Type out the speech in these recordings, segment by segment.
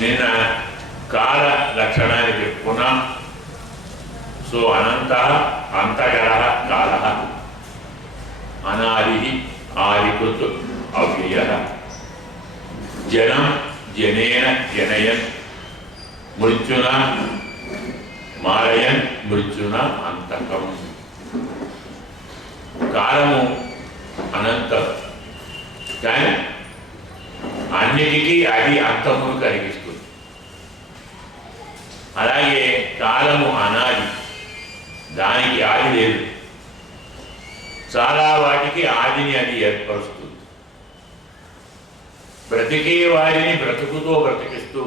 నిన్న కాల లక్షణాన్ని చెప్పుకున్నాం. సో అనంత అంతగర కాల, అనాది ఆదికృత్ అవ్యయ, జనం జనేన జనయన్, మృత్యున మారయన్ మృత్యున అంతకం. కాలము అనంతం, కానీ అన్నిటికీ అది అంతమును కలిగిస్తుంది. అలాగే కాలము అనాది, దానికి ఆది లేదు. చాలా వాటికి ఆదిని అది ఏర్పరుస్తుంది. బ్రతికే వారిని బ్రతుకుతో బ్రతికిస్తూ,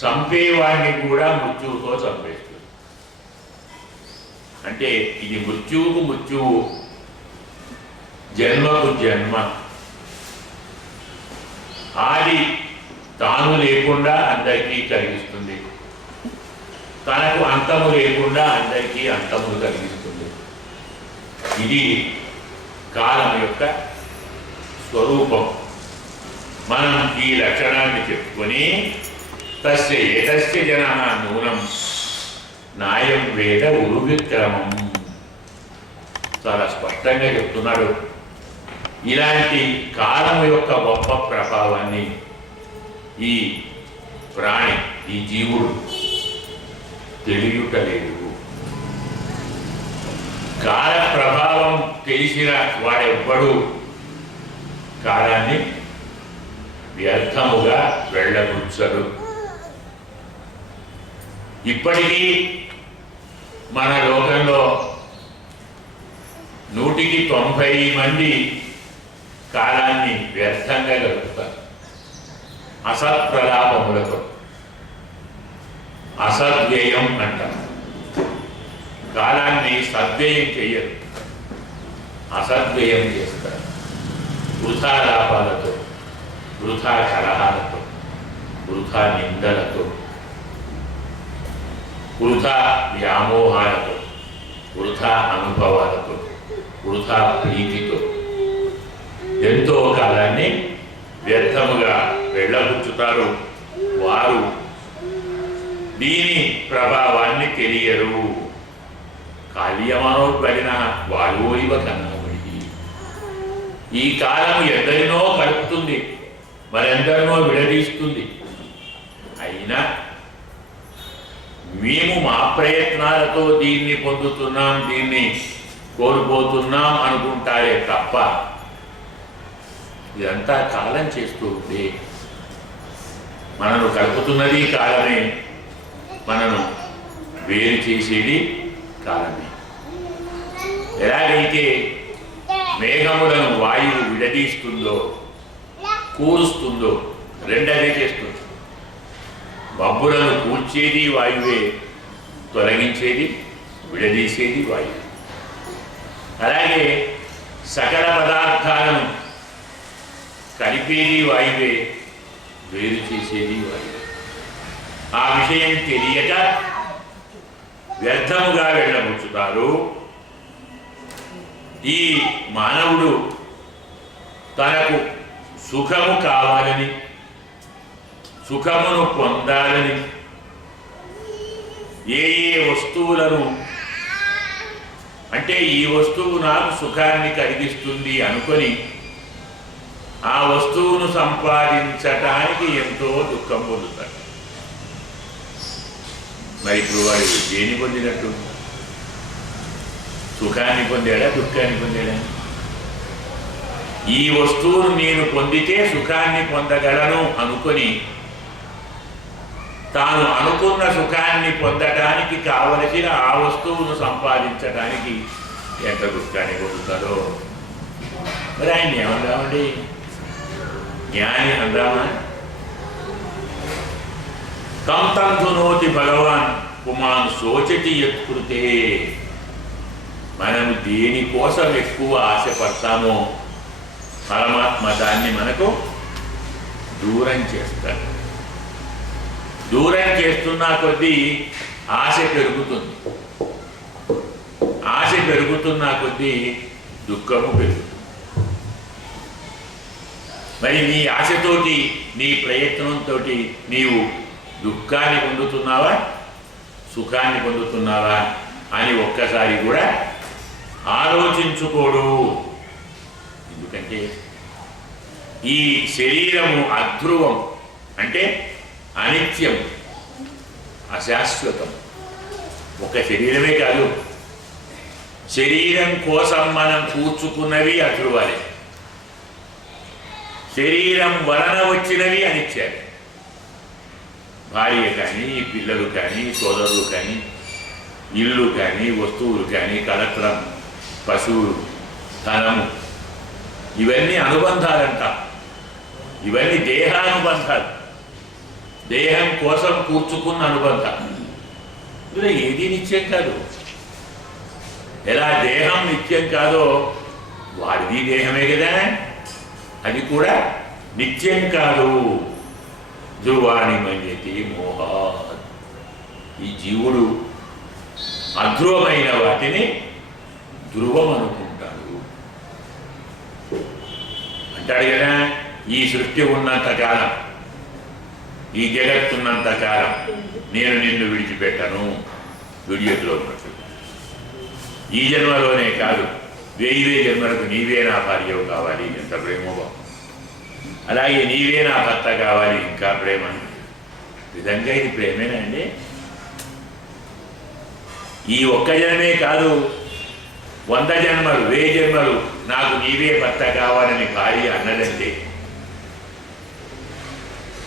చంపేవాడిని కూడా మృత్యువుతో చంపేస్తుంది. అంటే ఇది మృత్యువుకు మృత్యువు, జన్మకు జన్మ. ఆది తాను లేకుండా అందరికీ కలిగిస్తుంది, తనకు అంతము లేకుండా అందరికీ అంతమును కలిగిస్తుంది. ఇది కాలం యొక్క స్వరూపం. మనం ఈ లక్షణాన్ని చెప్పుకొని తస్య ఏతస్య జనః నూనం నాయం వేద ఉరువిక్రమం, చాలా స్పష్టంగా చెప్తున్నాడు. ఇలాంటి కాలం యొక్క గొప్ప ప్రభావాన్ని ఈ ప్రాణి, ఈ జీవుడు తెలియటలేదు. కాల ప్రభావం తెలిసిన వాడెవ్వడు కాలాన్ని వ్యర్థముగా వెళ్ళగుచ్చడు. ఇప్పటికీ మన లోకంలో 190 మంది కాలాన్ని వ్యర్థంగా గడుపుతారు. అసత్ప్రలాపములతో, అసద్వ్యయం అంటారు. కాలాన్ని సద్వ్యయం చెయ్యరు, అసద్వ్యయం చేస్తారు. వృథా లాభాలతో, వృథా కలహాలతో, వృథా నిందలతో, వృథా వ్యామోహాలతో, వృథా అనుభవాలతో, వృథా ప్రీతితో ఎంతో కాలాన్ని వ్యర్థముగా వెళ్ళబుచ్చుతారు. వారు దీని ప్రభావాన్ని తెలియరు. కాళ్యమానోత్పలిన వాయువోయివ కన్నమడి. ఈ కాలము ఎందరినో కలుపుతుంది, మరెందరినో విడదీస్తుంది. అయినా మేము మా ప్రయత్నాలతో దీన్ని పొందుతున్నాం, దీన్ని కోల్పోతున్నాం అనుకుంటారే తప్ప ఇదంతా కాలం చేస్తూ ఉంటే మనను కలుపుతున్నది కాలమే, మనను వేరు చేసేది కాలమే. ఎలాగైతే మేఘములను వాయువు విడదీస్తుందో, కూరుస్తుందో, రెండదే చేస్తుంది. మబ్బులను కూల్చేది వాయువే, తొలగించేది విడదీసేది వాయువు. అలాగే సకల పదార్థాలను కలిపేది వాయువే, వేరు చేసేది వాయువే. ఆ విషయం తెలియక వ్యర్థముగా వెళ్ళబుచ్చుతారు. ఈ మానవుడు తనకు సుఖము కావాలని, సుఖమును పొందాలని ఏ ఏ వస్తువులను, అంటే ఈ వస్తువు నాకు సుఖాన్ని కలిగిస్తుంది అనుకొని ఆ వస్తువును సంపాదించటానికి ఎంతో దుఃఖం పొందుతాడు. మరి ఇప్పుడు వాడు దేని పొందినట్టు? సుఖాన్ని పొందాడా, దుఃఖాన్ని పొందాడా? ఈ వస్తువును నేను పొందితే సుఖాన్ని పొందగలను అనుకొని తాను అనుకున్న సుఖాన్ని పొందటానికి కావలసిన ఆ వస్తువును సంపాదించడానికి ఎంత దుఃఖాన్ని పొందుతాడో. మరి ఆయన ఏమందామండి? జ్ఞాని అందామా? తం తం ధునోతి భగవాన్ పుమాన్ శోచతి యత్కృతే. మనము దేనికోసం ఎక్కువ ఆశపడతామో పరమాత్మ దాన్ని మనకు దూరం చేస్తాడు. దూరం చేస్తున్నా కొద్దీ ఆశ పెరుగుతుంది. ఆశ పెరుగుతున్నా కొద్దీ దుఃఖము పెరుగుతుంది. మరి నీ ఆశతోటి నీ ప్రయత్నంతో నీవు దుఃఖాన్ని పొందుతున్నావా సుఖాన్ని పొందుతున్నావా అని ఒక్కసారి కూడా ఆలోచించుకోడు. ఎందుకంటే ఈ శరీరము అధ్రువం, అంటే అనిత్యం, అశాశ్వతం. ఒక శరీరమే కాదు, శరీరం కోసం మనం కూర్చుకున్నవి అధ్రువాలే, శరీరం వలన వచ్చినవి అనిత్యాలే. భార్య కానీ, పిల్లలు కానీ, సోదరులు కానీ, ఇల్లు కానీ, వస్తువులు కానీ, కలత్రం, పశువులు, ధనము, ఇవన్నీ అనుబంధాలంట. ఇవన్నీ దేహానుబంధాలు, దేహం కోసం కూర్చుకున్న అనుబంధాలు. ఇందులో ఏది నిత్యం కాదు. ఎలా దేహం నిత్యం కాదో వాడిది దేహమే కదా, అది కూడా నిత్యం కాదు. ధ్రువాణి మన్యతే మోహాత్. ఈ జీవుడు అధ్రువమైన వాటిని ధ్రువం అనుకుంటాడు. అంటాడు కదా, ఈ సృష్టి ఉన్నంత కాలం, ఈ జగత్తున్నంత కాలం నేను నిన్ను విడిచిపెట్టను. విడియట్లో ఉన్నట్టు ఈ జన్మలోనే కాదు, 1000 జన్మలకు నీవే నా భార్యవు కావాలి, ఎంత ప్రేమో. అలాగే నీవే నా భర్త కావాలి, ఇంకా ప్రేమ. నిజంగా ఇది ప్రేమేనా అండి? ఈ ఒక్క జన్మే కాదు, 100 జన్మలు, 1000 జన్మలు నాకు నీవే భర్త కావాలని భార్య అన్నదంటే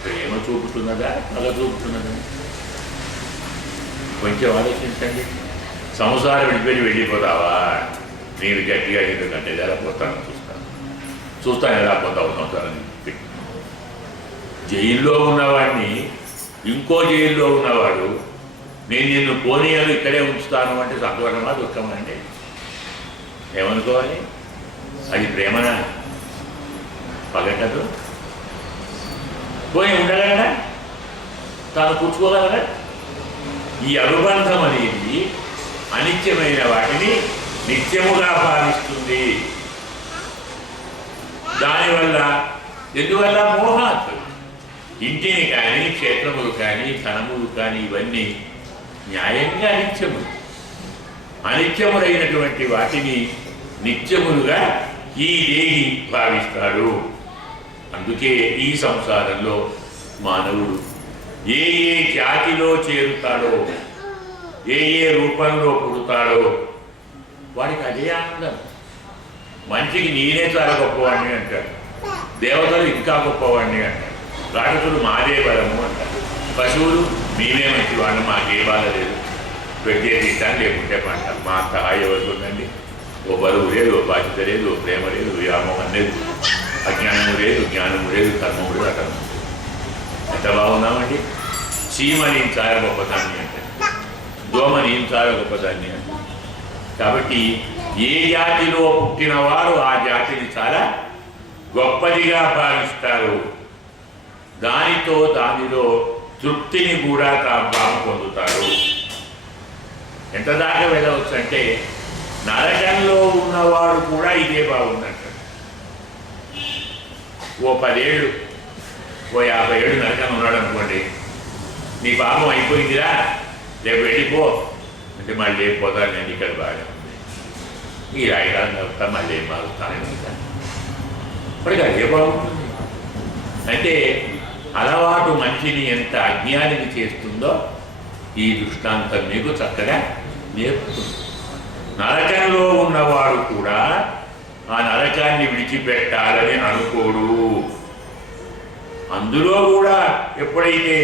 ప్రేమ చూపుతున్నదా, పగ చూపుతున్నదా? కొంచెం ఆలోచించండి. సంసారం విడిపెట్టి వెళ్ళిపోతావా? నేను గట్టిగా ఎందుకంటే ఎలా పోతాను చూస్తాను ఎలా పోతావు సంసారాన్ని పెట్టి. జైల్లో ఉన్నవాడిని ఇంకో జైల్లో ఉన్నవాడు నేను నిన్ను పోనీయాలు ఇక్కడే ఉంచుతాను అంటే సంతోషమా దుఃఖమా అంటే ఏమనుకోవాలి? అది ప్రేమనా, పగ కాదు. పోయి ఉండగలడా, తాను కూర్చుకోగలరా? ఈ అనుబంధం అనేది అనిత్యమైన వాటిని నిత్యముగా భావిస్తుంది. దానివల్ల ఎందువల్ల మోహాత్. ఇంటిని కానీ, క్షేత్రములు కానీ, ధనములు కానీ ఇవన్నీ న్యాయంగా అనిత్యములు. అనిత్యములైనటువంటి వాటిని నిత్యములుగా ఈ దేహి భావిస్తాడు. అందుకే ఈ సంసారంలో మానవుడు ఏ ఏ జాతిలో చేరుతాడో, ఏ ఏ రూపంలో పుడతాడో వాడికి అదే ఆనందం. మనిషికి నేనే చాలా గొప్పవాడిని అంటాడు, దేవతలు ఇంకా గొప్పవాడిని అంటాడు, రాక్షసులు మాదే బలము అంటారు, పశువులు మేమే మంచి వాళ్ళు, మాకే బాధ లేదు, పెడితే తింటాను లేకుంటే పంట, మా సహాయం ఎవరికి ఉందండి? ఓ బరువు లేదు, ఓ బాధ్యత లేదు, ఓ ప్రేమ లేదు, వ్యామోహం లేదు, అజ్ఞానము లేదు, జ్ఞానము లేదు, కర్మము లేదు, అకర్మము లేదు. ఎంత బాగున్నామండి? చీమ నేను చాలా గొప్పదాన్ని అంటే, దోమ నేను చాలా గొప్పదాన్ని అంటే. కాబట్టి ఏ జాతిలో పుట్టినవారు ఆ జాతిని చాలా గొప్పదిగా భావిస్తారు. దానిలో తృప్తిని కూడా తాము పొందుతారు. ఎంత దాకా వెళ్ళవచ్చు అంటే నరకంలో ఉన్నవాడు కూడా ఇదే బాగుందంట. ఓ 10 ఏళ్ళు, ఓ 50 ఏళ్ళు నరకం ఉన్నాడు అనుకోండి, నీ పాపం అయిపోయిందిరా రేపు వెళ్ళిపో అంటే మళ్ళీ లేకపోతాను నేను ఇక్కడ బాగా ఉంది, ఈ రాయడానికి వెళ్తా మళ్ళీ ఏం బాగుతానని ఇప్పటికి అదే బాగుంటుంది. అంటే అలవాటు మనిషిని ఎంత అజ్ఞానిని చేస్తుందో ఈ దృష్టాంతం మీకు చక్కగా నేర్పుతుంది. నరకంలో ఉన్నవాడు కూడా ఆ నరకాన్ని విడిచిపెట్టాలని అనుకోడు. అందులో కూడా ఎప్పుడైతే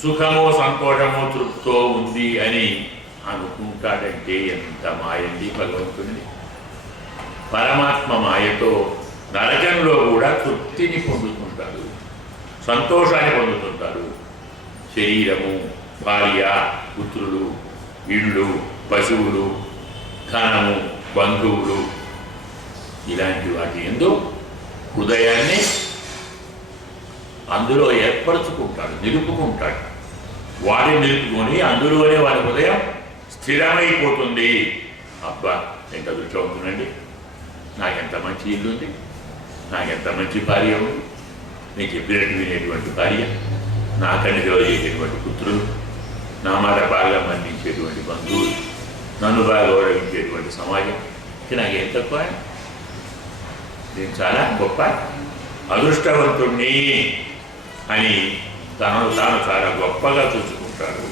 సుఖమో సంతోషమో తృప్తో ఉంది అని అనుకుంటాడంటే ఎంత మాయండి భగవంతుని. పరమాత్మ మాయతో నరకంలో కూడా తృప్తిని పొందుతుంటాడు, సంతోషాన్ని పొందుతుంటాడు. శరీరము, భార్య, పుత్రులు, ఇళ్ళు, పశువులు, ధనము, బంధువులు, ఇలాంటి వాటి యందు హృదయాన్ని అందులో ఏర్పరచుకుంటాడు, నిలుపుకుంటాడు. వాడిని నిలుపుకొని అందులోనే వాడి హృదయం స్థిరమైపోతుంది. అబ్బా ఎంత దృష్టం ఉంటుందండి, నాకెంత మంచి ఇల్లు ఉంది, నాకెంత మంచి భార్య ఉంది, నేను చెప్పినట్టు వినేటువంటి భార్య, నాకని గౌరవించేటువంటి పుత్రులు, నా మాట బాగా మన్నించేటువంటి బంధువులు, నన్ను బాగా గౌరవించేటువంటి సమాజం, నాకేం తక్కువ? నేను చాలా గొప్ప అదృష్టవంతుణ్ణి అని తనను తాను చాలా గొప్పగా చూసుకుంటాడు.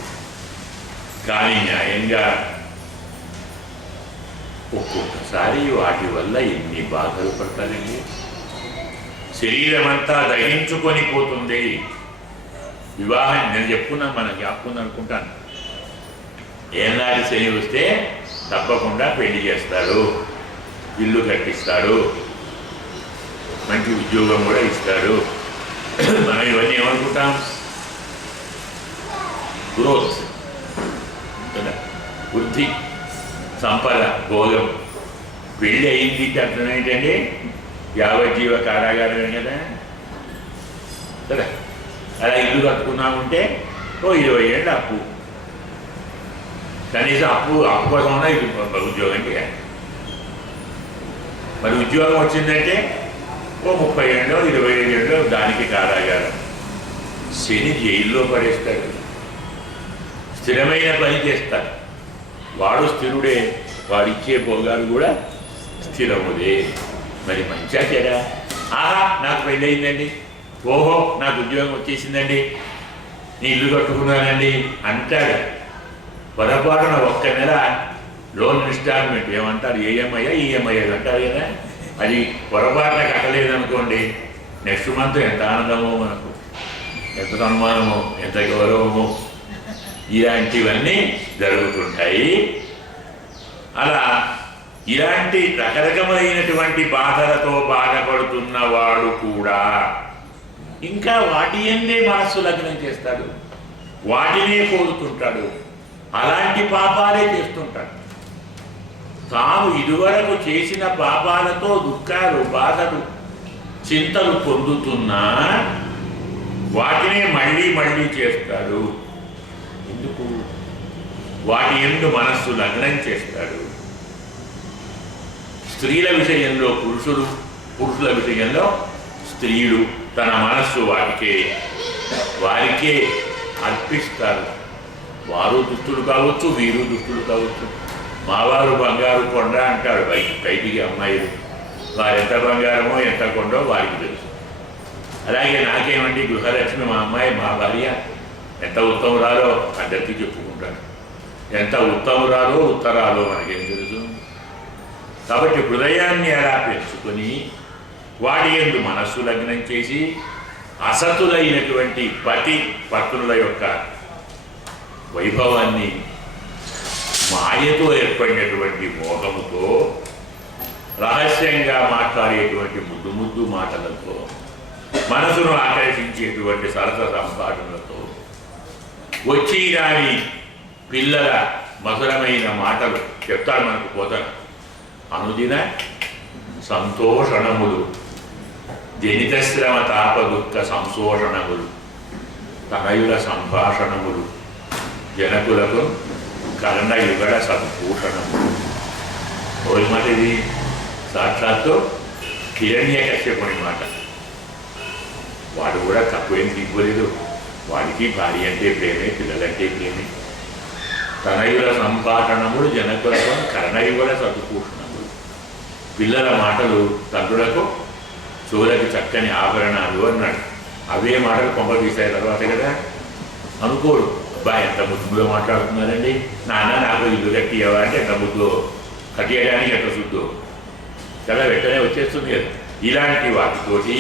కానీ న్యాయంగా ఒక్కొక్కసారి వాటి వల్ల ఎన్ని బాధలు పడతారండి. శరీరం అంతా దహించుకొని పోతుంది. వివాహం నేను చెప్పుకున్నాను, మనకు జ్ఞాపకం అనుకుంటాను. ఏనాటి శని వస్తే తప్పకుండా పెళ్లి చేస్తాడు, ఇల్లు కట్టిస్తాడు, మంచి ఉద్యోగం కూడా ఇస్తాడు. మనం ఇవన్నీ ఏమనుకుంటాం? గ్రోత్ కదా, వృద్ధి, సంపద, భోగం. పెళ్ళి అయింది అర్థం ఏంటండి? యావజ్జీవ కారాగారమే కదా కదా. అలా ఇల్లు కట్టుకున్నామంటే ఓ 20 ఏళ్ళు అప్పు, కనీసం అప్పు కోసమన్నా ఇది ఉద్యోగం చేయాలి. మరి ఉద్యోగం వచ్చిందంటే ఓ 30 ఏళ్ళు 25 ఏళ్ళు దానికి కారాగారం. శని జైల్లో పడేస్తాడు, స్థిరమైన పని చేస్తాడు. వాడు స్థిరుడే, వాడిచ్చే భోగాలు కూడా స్థిరముదే. మరి మంచిగా చెడా? ఆహా నాకు పెళ్ళి అయిందండి, ఓహో నాకు ఉద్యోగం వచ్చేసిందండి, నీ ఇల్లు కట్టుకున్నానండి అంటాడు. పొరపాటున ఒక్క నెల లోన్ ఇన్స్టాల్మెంట్ ఏమంటారు, ఈఎంఐ అంటారు కదా, అది పొరపాటున కట్టలేదనుకోండి, నెక్స్ట్ మంత్ ఎంత ఆనందమో మనకు, ఎంత సన్మానమో, ఎంత గౌరవమో, ఇలాంటివన్నీ జరుగుతుంటాయి. అలా ఇలాంటి రకరకమైనటువంటి బాధలతో బాధపడుతున్న వాడు కూడా ఇంకా వాటి ఎందే మనస్సు లగ్నం చేస్తాడు, వాటినే కోరుతుంటాడు, అలాంటి పాపాలే చేస్తుంటాడు. తాను ఇదివరకు చేసిన పాపాలతో దుఃఖాలు, బాధలు, చింతలు పొందుతున్నా వాటినే మళ్ళీ మళ్ళీ చేస్తాడు. ఎందుకు? వాటి యందు మనస్సు లగ్నం చేస్తాడు. స్త్రీల విషయంలో పురుషులు, పురుషుల విషయంలో స్త్రీలు తన మనస్సు వారికే అర్పిస్తారు. వారు దుష్టులు కావచ్చు, వీరు దుష్టులు కావచ్చు. మావారు బంగారు కొండ అంటాడు బయటికి అమ్మాయిలు. వారు ఎంత బంగారమో ఎంత కొండో వారికి తెలుసు. అలాగే నాకేమండి గృహలక్ష్మి మా అమ్మాయి, మా భార్య ఎంత ఉత్తమురాలో అందరికీ చెప్పుకుంటాను. ఎంత ఉత్తమురాలో ఉత్తరాలో మనకేం తెలుసు? కాబట్టి హృదయాన్ని అలా పెంచుకొని వాటి యందు మనస్సు లగ్నం చేసి అసతులైనటువంటి పత్నుల యొక్క వైభవాన్ని మాయతో ఏర్పడినటువంటి మోహముతో రహస్యంగా మాట్లాడేటువంటి ముద్దు మాటలతో మనసును ఆకర్షించేటువంటి సరస సంభాషణలతో వచ్చి రాని పిల్లల మధురమైన మాటలు చెప్తాడు మనకు పోతాను. అనుదిన సంతోషణములు, జనితశ్రమ తాప దుఃఖ సంశోషణములు, తనయుల సంభాషణములు, జనకులకు కర్ణయుగడ సంభూషణములు. ఓరి మాట ఇది సాక్షాత్తు హిరణ్యకశ్యపుని మాట. వాడు కూడా తక్కువేం తీసుకోలేదు. వాడికి భార్య అంటే ప్రేమే, పిల్లలంటే ప్రేమే. తనయుల సంభాషణములు, జనకులకు కర్ణయుగడ సంభూషణములు. పిల్లల మాటలు తండ్రులకు చెవులకు చక్కని ఆభరణాలు అన్నాడు. అవే మాటలు కొంప తీసాయి తర్వాత కదా. అనుకోడు, అబ్బా ఎంత ముద్దుగా మాట్లాడుతున్నారండి, నాన్న నాకు ఇల్లు కట్టియవా అంటే ఎంత ముద్దు, కట్టియడానికి ఎంత శుద్ధో కదా, వెంటనే వచ్చేస్తుంది కదా. ఇలాంటి వాటితోటి,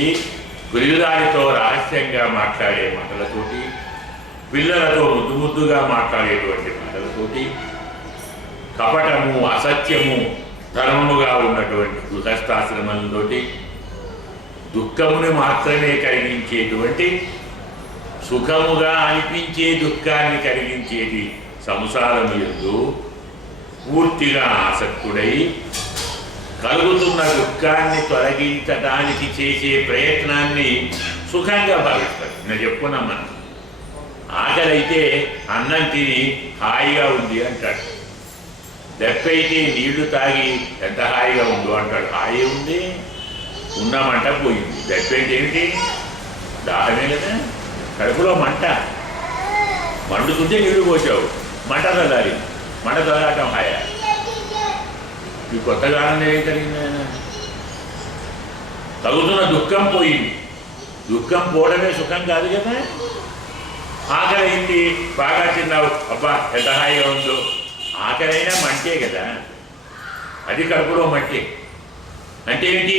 గురిదారితో రహస్యంగా మాట్లాడే మాటలతోటి, పిల్లలతో ముద్దుగా మాట్లాడేటువంటి మాటలతోటి, కపటము, అసత్యము, ధర్మముగా ఉన్నటువంటి గృహస్థాశ్రమంతో దుఃఖమును మాత్రమే కలిగించేటువంటి, సుఖముగా అనిపించే దుఃఖాన్ని కలిగించేది సంసారము యందు పూర్తిగా ఆసక్తుడై కలుగుతున్న దుఃఖాన్ని తొలగించడానికి చేసే ప్రయత్నాన్ని సుఖంగా భావిస్తాడు. నేను చెప్పుకున్నాం మనం. ఆకలైతే అన్నం తిని హాయిగా ఉంది అంటాడు. దెప్పైతే నీళ్లు తాగి ఎంత హాయిగా ఉందో అంటాడు. హాయి ఉంది, ఉన్న మంట పోయింది. దట్పేంటి ఏమిటి? దాహమే కదా, కడుపులో మంట మండుతుంటే నీళ్లు పోసావు, మంట తగాలి, మంట తగాటం హాయా. ఈ కొత్తగా ఆనందం ఏం కలిగింది? తగుతున్న దుఃఖం పోయింది. దుఃఖం పోవడమే సుఖం కాదు కదా. ఆకలి అయింది, బాగా తిన్నావు, అబ్బా ఎంత హాయిగా ఉందో. ఆకలైనా మంటే కదా, అది కడుపులో మంటే. అంటే ఏంటి?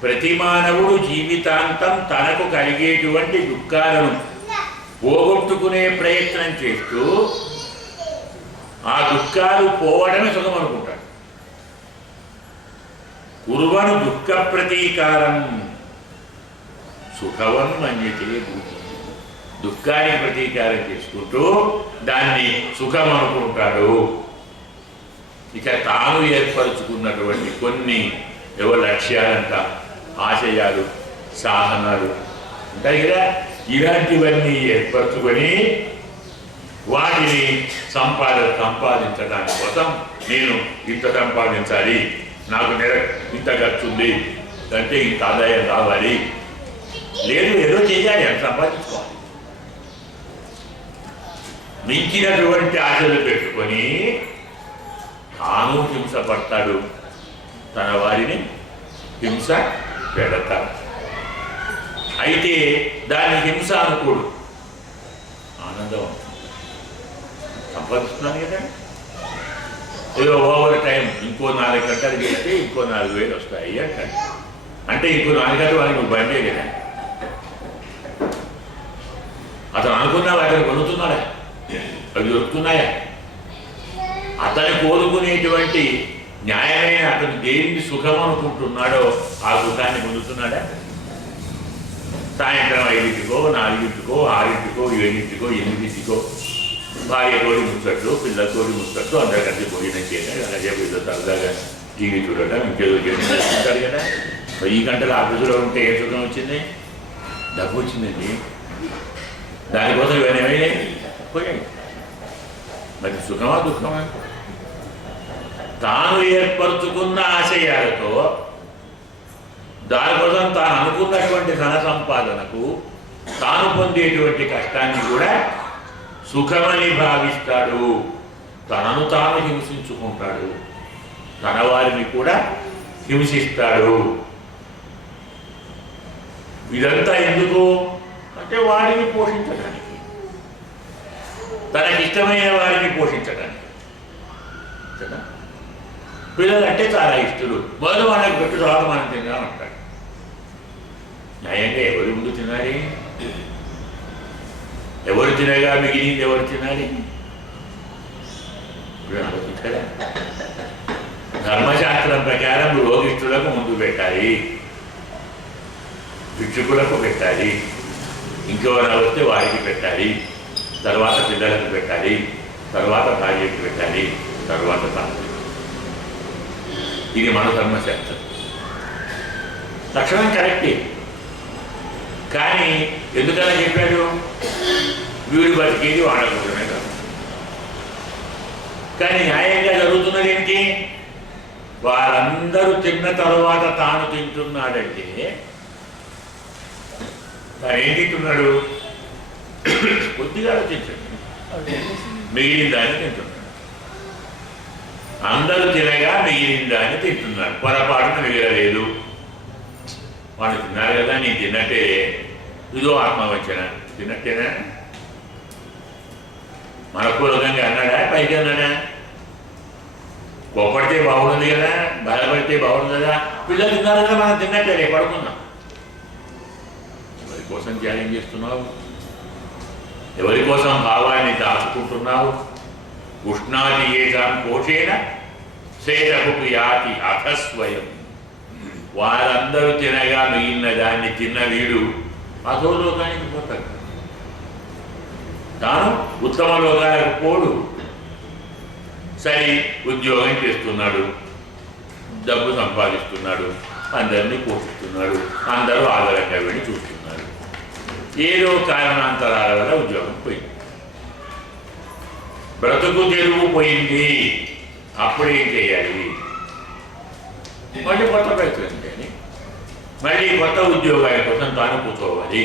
ప్రతి మానవుడు జీవితాంతం తనకు కలిగేటువంటి దుఃఖాలను పోగొట్టుకునే ప్రయత్నం చేస్తూ ఆ దుఃఖాలు పోవడమే సుఖం అనుకుంటాడు. కుర్వను దుఃఖ ప్రతీకారం సుఖవన్ మన్యతే. దుఃఖాన్ని ప్రతీకారం చేసుకుంటూ దాన్ని సుఖం అనుకుంటాడు. ఇక తాను ఏర్పరచుకున్నటువంటి కొన్ని లక్ష్యాలంట, ఆశయాలు, సాధనాలు ఉంటాయి కదా, ఇలాంటివన్నీ ఏర్పరచుకొని వాటిని సంపాదించడానికి కోసం నేను ఇంత సంపాదించాలి, నాకు నెల ఇంత ఖర్చు ఉంది అంటే ఇంత ఆదాయం రావాలి, లేదు ఏదో చేయాలి అని సంపాదించుకోవాలి. మించినటువంటి ఆశలు పెట్టుకొని తాను హింస పడతాడు, తన వారిని హింస పెడతాడు. అయితే దాన్ని హింస అనుకోడు, ఆనందం. సంపాదిస్తున్నాను కదా, ఏదో ఓవర్ టైం ఇంకో 4 గంటలు చేస్తే ఇంకో 4,000 వస్తాయి అంటాడు. అంటే ఇంకో 4 గంటలు వాళ్ళకి నువ్వు బండే కదా. అతను అనుకున్నావు, అతను కొనుక్కున్నాడా? అవి దొరుకుతున్నాయా? అతను కోరుకునేటువంటి న్యాయమైన అతను దేనిని సుఖం అనుకుంటున్నాడో ఆ సుఖాన్ని పొందుతున్నాడా? సాయంత్రం 5కో 4కో 6కో 7కో 8కో భార్యతోటి ముచ్చట్లు, పిల్లలతోటి ముచ్చట్లు, అందరు కలిసి భోజనం చేయడం, అలాగే పిల్లలు సరదాగా టీవీ చూడటం, ఇంకేదో చేస్తుంటారు కదా. 10 గంటల ఆఫీసులో ఉంటే ఏ సుఖం వచ్చింది? డబ్బు వచ్చిందండి. దానికోసం ఇవన్నీ ఏమైనా పోయాయి. మరి సుఖమా దుఃఖమా? తాను ఏర్పరచుకున్న ఆశయాలతో దానికోసం తాను అనుకున్నటువంటి ధన సంపాదనకు తాను పొందేటువంటి కష్టాన్ని కూడా సుఖమని భావిస్తాడు. తనను తాను హింసించుకుంటాడు, తన వారిని కూడా హింసిస్తాడు. ఇదంతా ఎందుకు అంటే వారిని పోషించడానికి, తనకిష్టమైన వారిని పోషించడానికి కదా. పిల్లలు అంటే చాలా ఇష్టలు, మొదలు వాళ్ళకి పెట్టు, తర్వాత మనం తిందామంటాడు. న్యాయంగా ఎవరి ముందు తినాలి? ఎవరు తినగా మిగిలింది ఎవరు తినాలి? ఇప్పుడు ఆలోచించరా? ధర్మశాస్త్రం ప్రకారం రోగిష్ఠులకు ముందు పెట్టాలి, భిక్షుకులకు పెట్టాలి, ఇంకెవరైనా వస్తే వారికి పెట్టాలి, తర్వాత పిల్లలకు పెట్టాలి, తర్వాత భార్యకి పెట్టాలి, తర్వాత తాను. ఇది మన ధర్మశాస్త్రం. లక్షణం కరెక్టే, కానీ ఎందుకలా చెప్పాడు? వీడు బతికేది వాడకూడమే కాదు. కానీ న్యాయంగా జరుగుతున్నది ఏంటి? వారందరూ తిన్న తర్వాత తాను తింటున్నాడంటే తాను ఏం తింటున్నాడు? కొద్దిగా తింటాడు, మిగిలిన దాన్ని తింటున్నాడు. అందరూ తినగా మిగిలిన దాన్ని తింటున్నాడు, పొరపాటున మిగలలేదు. వాళ్ళు తిన్నారు కదా, నేను తిన్నట్టే, ఇదో ఆత్మవంచన, తిన్నట్టేనా? మనపూర్వకంగా అన్నాడా? పైకి అన్నాడా? కోపడితే బాగుంది కదా, బాధపడితే బాగుంది కదా, పిల్లలు తిన్నారు కదా, మనం తిన్నట్టే, రేపు పడుకుందాం. ఎవరి కోసం త్యాగం చేస్తున్నావు? ఎవరి కోసం భావాన్ని దాచుకుంటున్నావు? ఉష్ణాది ఏషాం కోశేన శేషకు యాతి అధస్వయం. వారందరూ తినగా మిగిలిన దాన్ని తిన్న వీడు అధోలోకానికి పోతాడు, తాను ఉత్తమ లోకాలకు పోడు. సరి ఉద్యోగం చేస్తున్నాడు, డబ్బు సంపాదిస్తున్నాడు, అందరినీ పోషిస్తున్నాడు, అందరూ ఆదరంగా వెళ్ళి చూస్తున్నారు. ఏదో కారణాంతరాల వల్ల ఉద్యోగం పోయింది, బ్రతుకు తెరువు పోయింది. అప్పుడేం చేయాలి? మళ్ళీ కొత్త ప్రయత్నం చేయాలి. మళ్ళీ కొత్త ఉద్యోగాల కోసం తాను కూర్చోవాలి.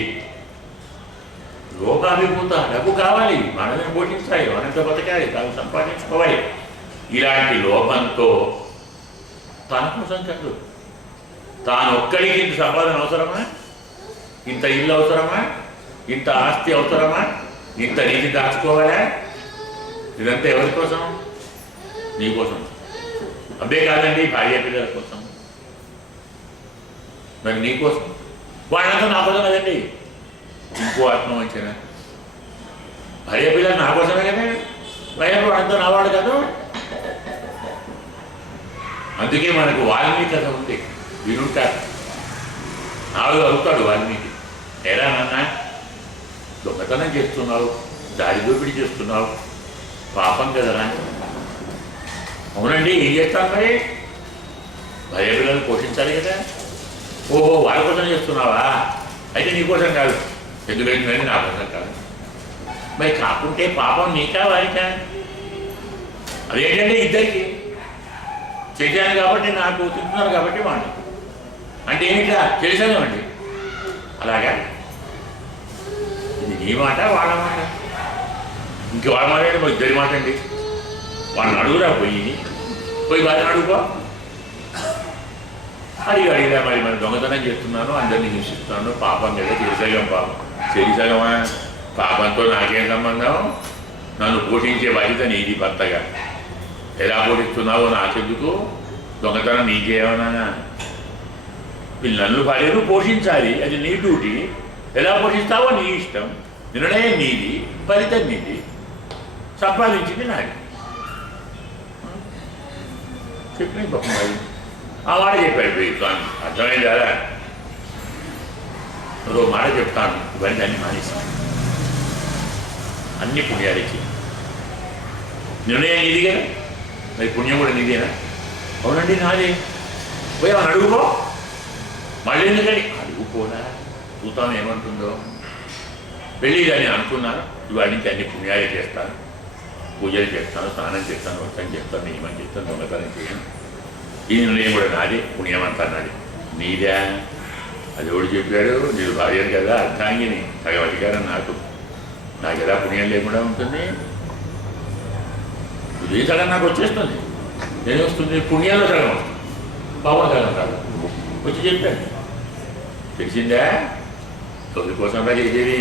లోకాభిభూత, డబ్బు కావాలి, మనల్ని పోషించాలి, మనంతా బతకాలి, తాను సంపాదించుకోవాలి. ఇలాంటి లోపంతో తన కోసం కాదు, తాను ఒక్కడికి ఇంత సంపాదన అవసరమా, ఇంత ఇల్లు అవసరమా, ఇంత ఆస్తి అవసరమా, ఇంత నీతి దాచుకోవాలా? ఇదంతా ఎవరి కోసం? నీ కోసం. అబ్బే కాదండి, భార్య పిల్లల కోసం. మరి నీ కోసం, వాళ్ళంతా నా కోసం కదండి. ఇంకో ఆత్మవంచన, భార్య పిల్లలు నా కోసమే కదా, భయం వాళ్ళంతా నా వాళ్ళు కదా. అందుకే మనకు వాల్మీకి కథ ఉంది, వినుంటారు. నాలుగు అవుతాడు వాల్మీకి. ఎలా నాన్న, దొంగతనం చేస్తున్నావు, దారి దోపిడీ చేస్తున్నావు, పాపం కదరా. అవునండి, ఏం చేస్తాను మరి, భార్య పిల్లలు పోషించాలి కదా. ఓహో, వాళ్ళ కోసం చేస్తున్నావా, అయితే నీ కోసం కాదు, ఎందుకంటే నా కోసం కాదు. మరి కాకుంటే పాపం నీకా వారికా? అదేంటంటే ఇద్దరికి చేశాను కాబట్టి, నాకు తింటున్నారు కాబట్టి వాళ్ళు అంటే ఏమిటా చేశాను అండి. అలాగా ఇది నీ మాట వాళ్ళ మాట, ఇంక వాళ్ళ మాట అంటే మా ఇద్దరి మాట అండి. వాళ్ళని అడుగురా, పోయి వాళ్ళని అడుగుకో. అడిగా మరి దొంగతనం చేస్తున్నాను, అందరినీ హింసిస్తున్నాను, పాపం కదా, చేసగం పాపం. చేసగమా, పాపంతో నాకేం సంబంధం? నన్ను పోషించే బాధ్యత నీది భర్తగా. ఎలా పోషిస్తున్నావో నాకెందుకు, దొంగతనం నీకేమన్నా? పిల్లలు భార్యను పోషించాలి, అది నీ డ్యూటీ. ఎలా పోషిస్తావో నీ ఇష్టం, నిర్ణయం నీది, ఫలితం నీది, సంపాదించింది నాది. చెప్పిన పాపం అది ఆ మాట చెప్పాడు స్వామి. అర్థమైంది కదా. మరో మాట చెప్తాను, ఇవన్నీ అన్ని మానేస్తాను. అన్ని పుణ్యాలకి నిర్ణయం నీది కదా, మరి పుణ్యం కూడా నీదేనా? అవునండి నాదే. పోయి అని అడుగుకో. మళ్ళీ ఎందుకని అడుగుకోనా, చూస్తాను ఏమంటుందో. వెళ్ళి దాన్ని అనుకున్నాను, ఇవాళ నుంచి అన్ని పుణ్యాలే చేస్తాను, పూజలు చేస్తాను, స్నానం చేస్తాను, వ్రతం చేస్తాను, నియమం చేస్తాను, దొంగతనం చేయను. ఈ నిర్ణయం కూడా నాదే, పుణ్యం అంతా నాది. నీదే అది ఎవడు చెప్పాడు? నేను భార్యను కదా, అర్థాంగిని, సగం అధికారం నాకు ఎలా పుణ్యం లేకుండా ఉంటుంది? ఇది సగం నాకు వచ్చేస్తుంది. నేను వస్తుంది పుణ్యాలు సగం వస్తుంది, పాపం సగం కాదు. వచ్చి చెప్పాను, తెలిసిందా? తొలి కోసం చేసేది.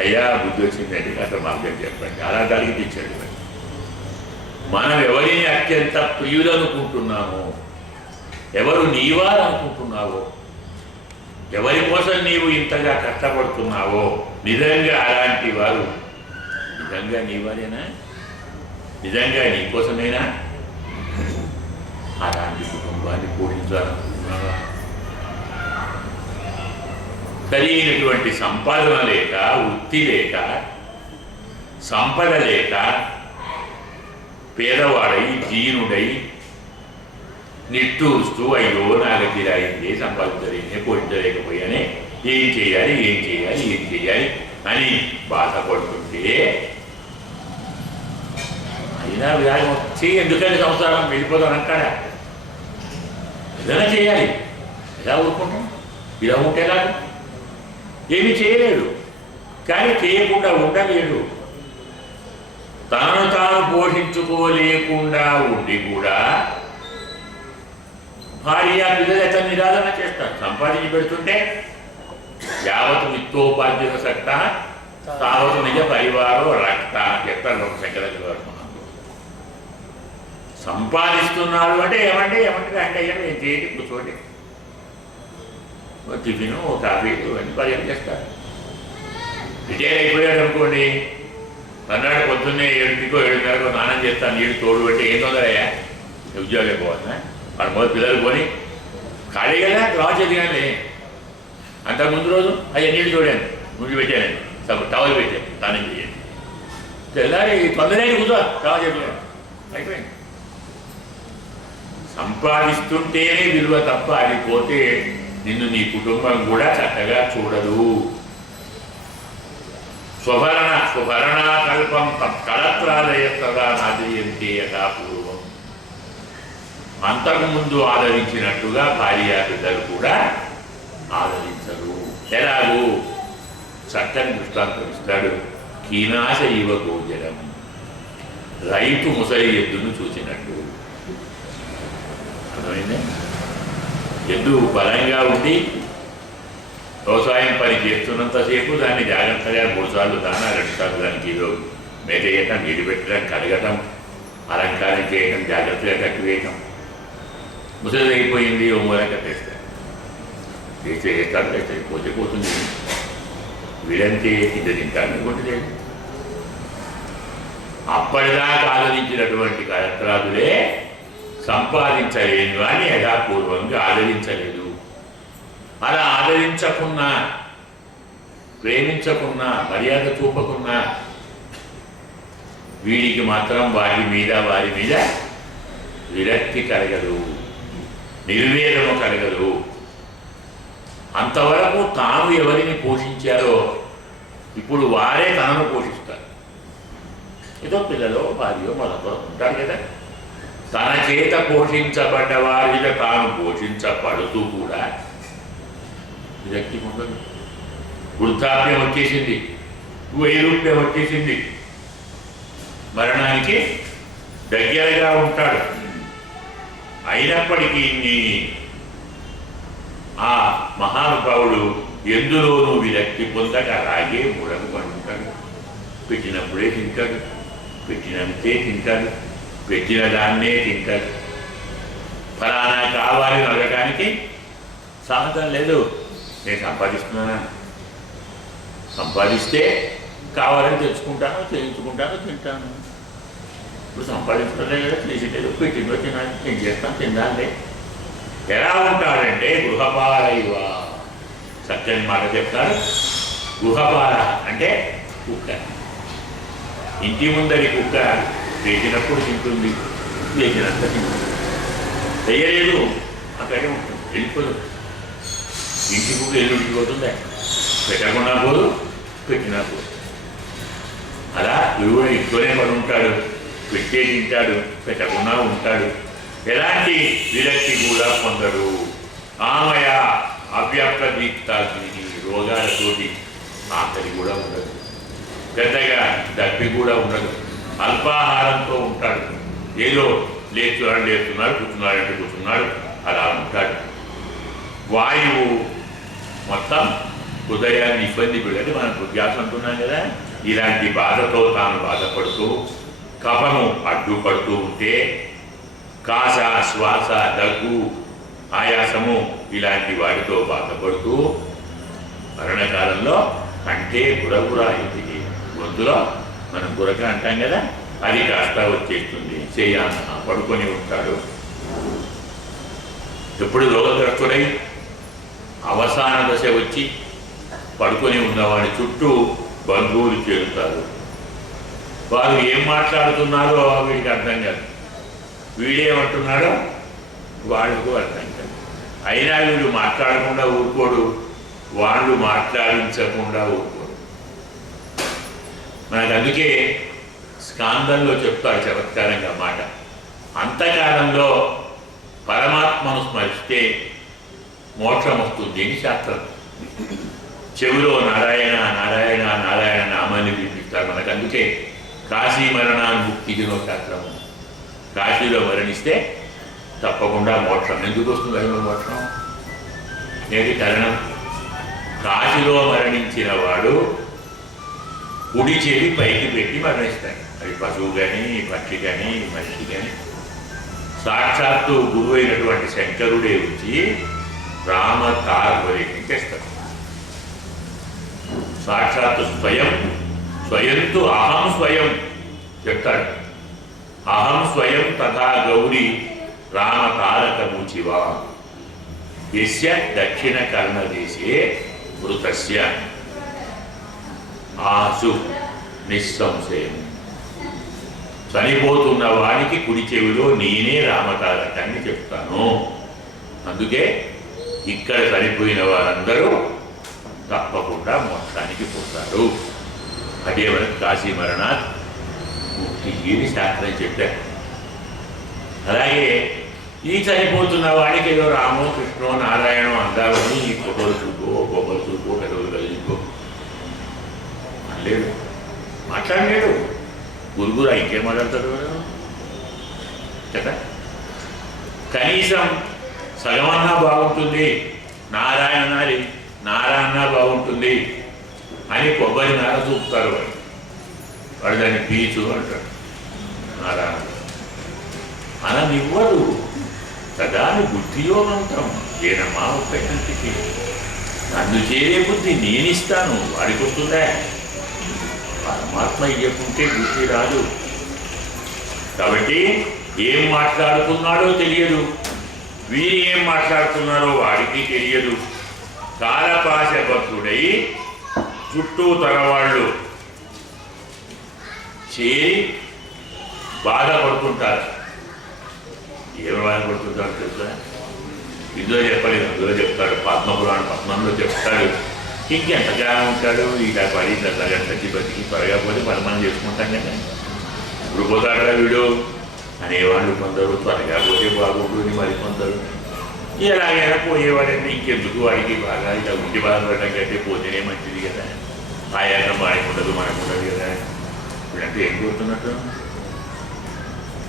అయ్యా బుద్ధి వచ్చిందండి, అసలు మాకు చెప్పండి. అలా దానికి తెచ్చాడు. మనం ఎవరిని అత్యంత ప్రియులనుకుంటున్నామో, ఎవరు నీవారు అనుకుంటున్నావో, ఎవరి కోసం నీవు ఇంతగా కష్టపడుతున్నావో, నిజంగా అలాంటి వారు నిజంగా నీవారేనా? నిజంగా నీకోసమేనా? అలాంటి కుటుంబాన్ని పోషించాలనుకుంటున్నావా? సరైనటువంటి సంపాదన లేక, వృత్తి లేక, సంపద లేక, పేదవాడై జీనుడై నిట్టూరుస్తూ అయ్యో నా గతిరా అయింది, సంపాదించలేనే, పోషించలేకపోయానే, ఏం చేయాలి అని బాధపడుతుంటే, అయినా విధానం వచ్చి ఎందుకని సంసారం వెళ్ళిపోతాను అంటాడా? ఏదైనా చేయాలి. ఎలా ఊరుకుంటాం? ఇలా ఉంటేలా? ఏమీ చేయలేడు, కానీ చేయకుండా ఉండలేడు. తనను తాను పోషించుకోలేకుండా ఉండి కూడా భార్య పిల్లలు ఎట్లా నిరాదరణ చేస్తారు? సంపాదించి పెడుతుంటే యావత్ విత్తోపాధ్యుల సక్త తావత్ నిజ పరివారో రక్త చెప్తారు ఒక శంకరాచార్య. సంపాదిస్తున్నాడు అంటే ఏమంటే అంటే ఏం చేయండి, కూర్చోండి, టిఫిన్, కాఫీ ఇవన్నీ పర్యాలు చేస్తారు. రిటైర్ అయిపోయాడు అనుకోండి, మర్నాడు పొద్దున్నే 7కో 7:30కో స్నానం చేస్తాను, నీళ్ళు తోడు అంటే ఏం తొందరయ్యా, ఉద్యోగం పోవన్నా? వాళ్ళ మొదటి పిల్లలు కొని ఖాళీ కదా, డ్రా చేసి కానీ అంతకుముందు రోజు అయ్యా నీళ్ళు తోడాను, ముందు పెట్టాను, టవల్ పెట్టాను, స్నానం చేయండి, తెల్లారి తొందరగా కూర్చో, డ్రా చేయాలి, అయిపోయింది. సంపాదిస్తుంటేనే విలువ తప్ప అది పోతే నిన్ను నీ కుటుంబం కూడా చక్కగా చూడదు. స్వభరణాకల్పం తత్కళత్రాదయస్తదా నాదయంతే యథాపూర్వం. అంతకుముందు ఆదరించినట్టుగా భార్య బిడ్డలు కూడా చక్కని దృష్టాంతం ఇస్తాడు. కీనాశ ఇవ గోచరం, రైతు ముసలి ఎద్దును చూసినట్టు. అర్థమైందే? ఎద్దు బలంగా ఉండి వ్యవసాయం పని చేస్తున్నంతసేపు దాన్ని జాగ్రత్తగా 3 సార్లు దానా, 2 సార్లు దానికి ఏదో మేత వేయటం, నీళ్ళు పెట్టడం, కడగటం, అలంకారం చేయటం, జాగ్రత్తగా కట్టివేయటం. ముసలి అయిపోయింది, ఓ మూల కట్టేస్తాడు. వేస్తాడు, వేస్తాడు, పోతే పోతుంది. వీడంతే కింద తింటాడు, ఇంకోటి లేదు. అప్పటిదాకా ఆదరించినటువంటి కలత్రాదులే సంపాదించలేను అని యథాపూర్వంగా ఆదరించలేదు. అలా ఆదరించకున్నా, ప్రేమించకున్నా, మర్యాద చూపకున్నా వీడికి మాత్రం వారి మీద విరక్తి కలగదు, నిర్వేదము కలగదు. అంతవరకు తాను ఎవరిని పోషించారో ఇప్పుడు వారే తనను పోషిస్తారు. ఏదో పిల్లలో భార్యో మొదలు ఉంటారు కదా, తన చేత పోషించబడ్డ వారిగా తాను పోషించబడుతూ కూడా విరక్తి ఉండదు. వృద్ధాప్యం వచ్చేసింది, వైరూప్యం వచ్చేసింది, మరణానికి దగ్గరగా ఉంటాడు. అయినప్పటికీ ఆ మహానుభావుడు ఎందులోనూ విరక్తి పొందక అలాగే ముడకు పడుకుంటాడు. పెట్టినప్పుడే తింటాడు, పెట్టినంతే తింటాడు, పెట్టిన దాన్నే తింటాడు. ఫలానా కావాలని అడగటానికి సాహసం లేదు. నేను సంపాదిస్తున్నానా, సంపాదిస్తే కావాలని తెచ్చుకుంటాను, చేయించుకుంటాను, తింటాను. ఇప్పుడు సంపాదించడం కదా, చేసేటేదో పెట్టిందో తినాలి, ఏం చేస్తాను, తినాలి. ఎలా ఉంటాడంటే గృహపాలైవ, చక్కని మాట చెప్తారు. గృహపాల అంటే కుక్క. ఇంటి ముందరి కుక్క వేసినప్పుడు తింటుంది, వేసినంత తింటుంది. చెయ్యలేదు అక్కడే ఉంటుంది, వెళ్ళిపోదు. ఇంటి కుక్క ఎల్లుడికి పోతుందా, పెట్టకుండా పోదు, పెట్టినా పోదు. అలా గురువు ఇంట్లోనే పడి ఉంటాడు, పెట్టే తింటాడు, పెట్టకుండా ఉంటాడు. ఎలాంటి విరక్తి కూడా పొందడు. ఆమయ అవ్యాప్త దీప్తాగ్ని, రోగాలతోటి ఆకలి కూడా ఉండదు, పెద్దగా దప్పి కూడా ఉండదు, అల్పాహారంతో ఉంటాడు. ఏదో లేస్తున్నాడు, కూర్చున్నాడంటే కూర్చున్నాడు, అలా ఉంటాడు. వాయువు మొత్తం హృదయాన్ని ఇబ్బంది పెడది. మనం గ్యాస్ అంటున్నాం కదా, ఇలాంటి బాధతో తాను బాధపడుతూ, కఫము అడ్డుపడుతూ ఉంటే, కాస, శ్వాస, దగ్గు, ఆయాసము ఇలాంటి వాటితో బాధపడుతూ మరణకాలంలో అంటే గురగుర అయింది. గొంతులో మనం గురక అంటాం కదా, అది కాస్త వచ్చేస్తుంది. చేయాన పడుకొని ఉంటాడు. ఎప్పుడు రోగగ్రస్తుడై అవసాన దశ వచ్చి పడుకొని ఉన్నవాడి చుట్టూ బంధువులు చేరుతారు. వారు ఏం మాట్లాడుతున్నారో వీడికి అర్థం కాదు, వీడేమంటున్నాడో వాళ్ళకు అర్థం కాదు. అయినా వీడు మాట్లాడకుండా ఊరుకోడు, వాళ్ళు మాట్లాడించకుండా ఊరుకోడు. మనకు అందుకే స్కాందంలో చెప్తారు చమత్కారంగా మాట, అంతకాలంలో పరమాత్మను స్మరిస్తే మోక్షం వస్తుంది అని శాస్త్రం. చెవిలో నారాయణ నారాయణ నారాయణ నామాన్ని వినిపిస్తారు మనకు. అందుకే కాశీ మరణానుముక్తికి శాస్త్రము. కాశీలో మరణిస్తే తప్పకుండా మోక్షం. ఎందుకు వస్తుంది మోక్షం? నేటి కారణం, కాశీలో మరణించిన వాడు కుడి చెవి పైకి పెట్టి మరణిస్తాడు. అది పశువు కానీ, పక్షి కానీ, మనిషి కానీ. సాక్షాత్తు గురువు అయినటువంటి శంకరుడే వచ్చి రామతార్వరేణి చేస్తాడు. సాక్షాత్తు స్వయంతో అహం స్వయం చెప్తాడు. అహం స్వయం తథా గౌరీ రామతారకముచివా యస్య దక్షిణ కర్ణదేశే మృతస్య ఆసు నిస్సంశయం. చనిపోతున్న వాడికి కుడి చెవిలో నేనే రామతారకాన్ని చెప్తాను. అందుకే ఇక్కడ చనిపోయిన వారందరూ తప్పకుండా మోక్షానికి పోతారు. అదే మనకు కాశీ మరణాత్ ముక్తి అని శాస్త్రం చెప్పారు. అలాగే ఈ చనిపోతున్న వాడికి ఏదో రామో, కృష్ణో, నారాయణో అందాలని కొబ్బరి చూపో, కొబ్బరి చూపో, పెదవులు కలిగిపో లేడు, మాట్లాడలేడు. గురుగురు ఇంకేం మాట్లాడతాడు కదా. కనీసం సగమన్నా బాగుంటుంది, నారాయణ నారాయణ బాగుంటుంది అని కొబ్బరి నార చూపుతారు. వాడు దాన్ని పీచు అంటాడు. నారాయణ అననివ్వడు కదా. బుద్ధియోగంతం ఏనమ్మా ఉపయోగించి నన్ను చేరే బుద్ధి నేనిస్తాను, వాడికి వస్తుందా? పరమాత్మ ఇవ్వకుంటే బుద్ధి రాదు. కాబట్టి ఏం మాట్లాడుతున్నాడో తెలియదు, వీరు ఏం మాట్లాడుతున్నారో వాడికి తెలియదు. కాలపాశభక్తుడై చుట్టూ తరవాళ్ళు చేరి బాధపడుతుంటారు. ఏం బాధపడుతుంటారు తెలుసా? ఇందులో చెప్పలేదు, అందులో చెప్తాడు. పద్మపురాణ పద్మంలో చెప్తాడు. ఇంకెంతగా ఉంటాడు, ఇలా పడి తగ్గ తగ్గి బతికి త్వరగా పోతే పరమానం చేసుకుంటాం కదా. ఇప్పుడు పోతాడా వీడు అనేవాళ్ళు కొందరు, త్వరగా పోతే బాగుంటుంది మరి కొందరు. ఎలాగైనా పోయేవాడంటే ఇంకెందుకు వాడికి బాగా ఇలా ఉండి బాధపడటం కంటే పోతేనే మంచిది కదా. ఆయాసం వాడికుండదు మనకుండదు కదా. ఇప్పుడంటే ఏం కోరుతున్నట్టు?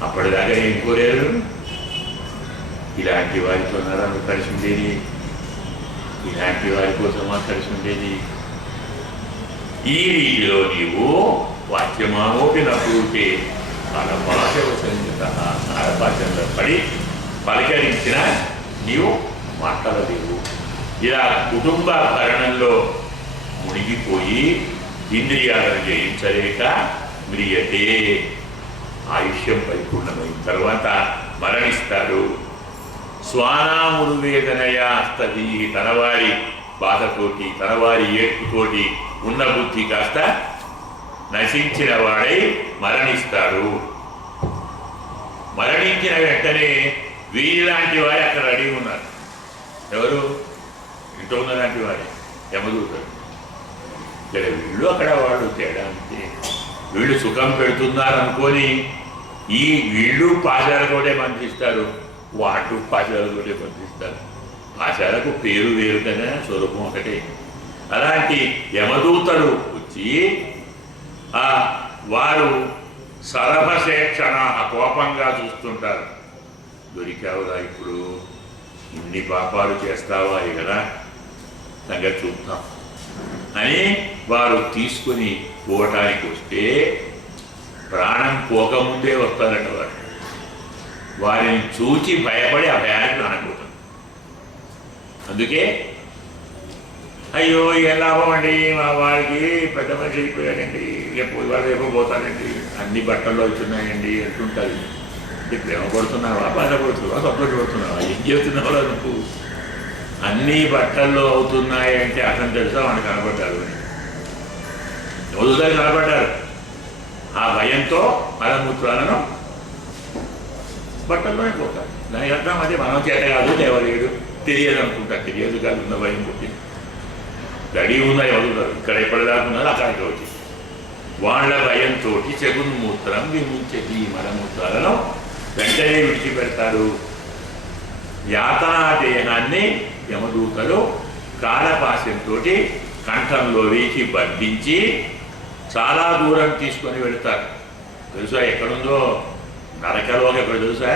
అప్పటిదాకా ఏం కోరారు? ఇలాంటి వారితో నరాలు కలిసి ఉండేది, ఇలాంటి వారి కోసమా కలిసి ఉండేది. ఈ రీతిలో నీవు వాక్యమానోపి నప్పుడుకే నరపాశంలో పడి పలకరించిన నీవు మాట్లాడలేవు. ఇలా కుటుంబ భరణంలో మునిగిపోయి ఇంద్రియాలను జయించలేక మ్రియతే, ఆయుష్యం పరిపూర్ణమైన తర్వాత మరణిస్తాడు. స్వానాముడు వేదనయా అస్తది, తనవారి బాధతోటి తనవారి ఏడ్పుతోటి ఉన్న బుద్ధి కాస్త నశించిన వాడై మరణిస్తాడు. మరణించిన వెంటనే వీరిలాంటి వారి అక్కడ రెడీ ఉన్నారు. ఎవరు? ఇంట్లో ఉన్న లాంటి వారే యమదూతలు. ఇక్కడ వీళ్ళు అక్కడ వాళ్ళు తేడా అంతే. వీళ్ళు సుఖం పెడుతున్నారు అనుకొని ఈ వీళ్ళు పాశాలతోటే బంధిస్తారు, వాళ్ళు పాశాలతోటే బంధిస్తారు. పాశాలకు పేరు వేరు కదా, స్వరూపం ఒకటే. అలాంటి యమదూతలు వచ్చి వారు సరభశేక్షణ కోపంగా చూస్తుంటారు. దొరికావురా ఇప్పుడు, ఇన్ని పాపాలు చేస్తావా కదా, సంగతి చూద్దాం అని వారు తీసుకుని పోవటానికి వస్తే ప్రాణం పోకముందే వస్తారట వారు. వారిని చూచి భయపడి ఆ భయానికి ప్రాణపోతారు. అందుకే అయ్యో ఏం లాభం అండి, మా వాడికి పెద్ద మనిషి అయిపోయాడండి, ఎప్పుడు వాడు ఎప్పుడు పోతాడండి, అన్ని బట్టల్లో అవుతున్నాయండి అంటుంటుంది. ప్రేమ పడుతున్నావా, బాధపడుతున్నావా, సంతోషపడుతున్నావా, ఏం చేస్తున్నావా నువ్వు? అన్ని బట్టల్లో అవుతున్నాయి అంటే అతను తెలుసా వాడిని కనపడ్డారు అని. వదులుతారు కనపడ్డారు. ఆ భయంతో మలమూత్రాలను బట్టల్లోనే పోతారు. దానికి అర్థం అదే మనం చేత కాదు, దేవలేడు, తెలియదు అనుకుంటా. తెలియదు కాదు, ఉన్న భయం పుట్టి రెడీ ఉన్నాయి వదులుతారు. ఇక్కడ ఎప్పటిదాకా ఉన్నారు అక్కడికి వచ్చి వాళ్ళ భయంతో చెగున్మూత్రం విముంచతి, మలమూత్రాలను వెంటనే విడిచిపెడతారు. యాతనా దేహాన్ని యమదూతలు కాలపాశంతో కంఠంలో వేసి బంధించి చాలా దూరం తీసుకొని వెళతారు. తెలుసా ఎక్కడుందో? నరకలోకి ఎక్కడ తెలుసా?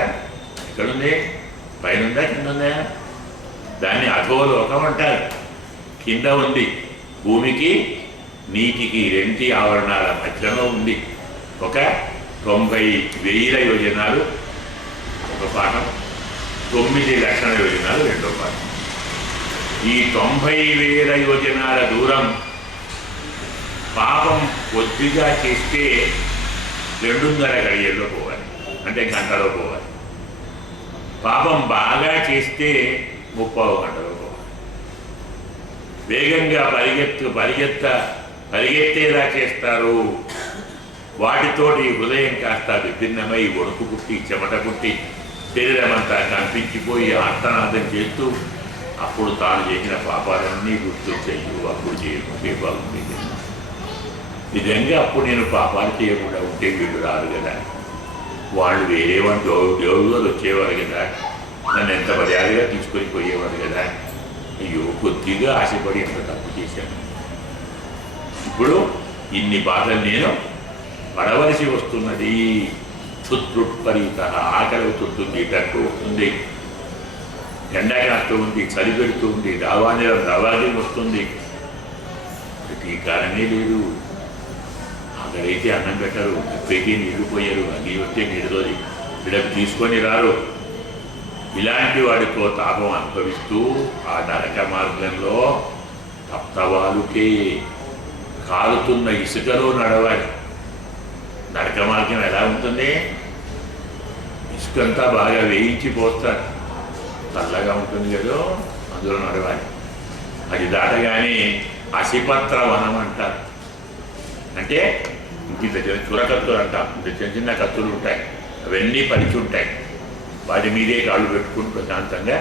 ఎక్కడుంది? పైన ఉందా, కింద ఉందా? దాన్ని అధోలోకం అంటారు. కింద ఉంది. భూమికి నీటికి రెంటి ఆవరణాల మధ్యలో ఉంది. ఒక 90,000 యోజనాలు ఒక పాఠం, 9 లక్షల యోజనాలు రెండో పాఠం. ఈ 90,000 యోజనాల దూరం పాపం కొద్దిగా చేస్తే 2.5 గడియల్లో పోవాలి, అంటే గంటలో పోవాలి. పాపం బాగా చేస్తే 30 గంటలో పోవాలి. వేగంగా పరిగెత్తేలా చేస్తారు. వాటితోటి హృదయం కాస్త విభిన్నమై వణుకు పుట్టి చెమట పుట్టి శరీరమంతా కనిపించిపోయి ఆర్తనాదం చేస్తూ అప్పుడు తాను చేసిన పాపాలన్నీ గుర్తు చెయ్యు, అప్పుడు చేయకుంటే బాగుంది. నిజంగా అప్పుడు నేను పాపాలు చేయకుండా ఉంటే వీళ్ళు రారు కదా, వాళ్ళు వేరే వాళ్ళు దేవుడు వచ్చేవారు కదా, నన్ను ఎంత మర్యాదగా తీసుకొని పోయేవారు కదా. అయ్యో కొద్దిగా ఆశపడి ఎంత తప్పు చేశాను. ఇప్పుడు ఇన్ని బాధలు నేను పడవలసి వస్తున్నది. క్షుత్రుత్పరీత, ఆకలి అవుతుంటుంది, టట్టు వస్తుంది, ఎండ కాస్తూ ఉంది, చలి పెడుతూ ఉంది, దవాది వస్తుంది, ప్రతీకారమే లేదు. ఆకలైతే అన్నం పెట్టరు, ఎప్పైతే నీళ్లు పోయారు, అగ్గి వస్తే నీళ్ళతోది విడకు తీసుకొని రారు. ఇలాంటి వాడితో తాపం అనుభవిస్తూ ఆ నరక మార్గంలో తప్తవాలుకే కాలుతున్న ఇసుకలో నడవాలి. నరక మార్గం ఎలా ఉంటుంది? ఇసుకంతా బాగా వేయించి పోస్తారు, చల్లగా ఉంటుంది కదా, అందులో నడవాలి. అది దాటగానే అసిపత్ర వనం అంటారు. అంటే ఇంత చురకత్తులు అంటాం, ఇంత చిన్న చిన్న కత్తులు ఉంటాయి, అవన్నీ పరిచి ఉంటాయి. వాటి మీదే కాళ్ళు పెట్టుకుని ప్రశాంతంగా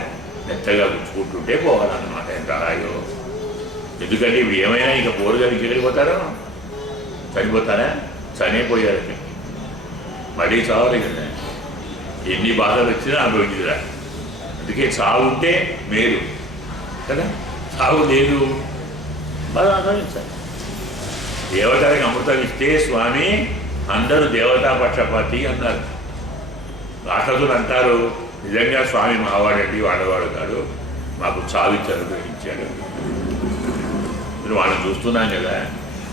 మెత్తగా గుచ్చుకుంటుంటే పోవాలన్నమాట. ఎంత హాయో! ఎందుకంటే ఇప్పుడు ఏమైనా ఇక పోరుగా ఇంకెళ్ళిపోతారో, చనిపోతారా? చనిపోయారు, మళ్ళీ చావాలి కదా. ఎన్ని బాధలు వచ్చినా అనుభవించరా. అందుకే చావు ఉంటే మేలు కదా, చావు లేదు, బాధ అనుభవించాలి. దేవతలకు అమృతం ఇస్తే స్వామి అందరూ దేవతా పక్షపాతి అన్నారు. రాక్షసులు అంటారు, నిజంగా స్వామి మావాడండి, వాడవాడు కాడు, మాకు చావిచ్చి అనుగ్రహించాడు. మీరు వాళ్ళని చూస్తున్నాం కదా,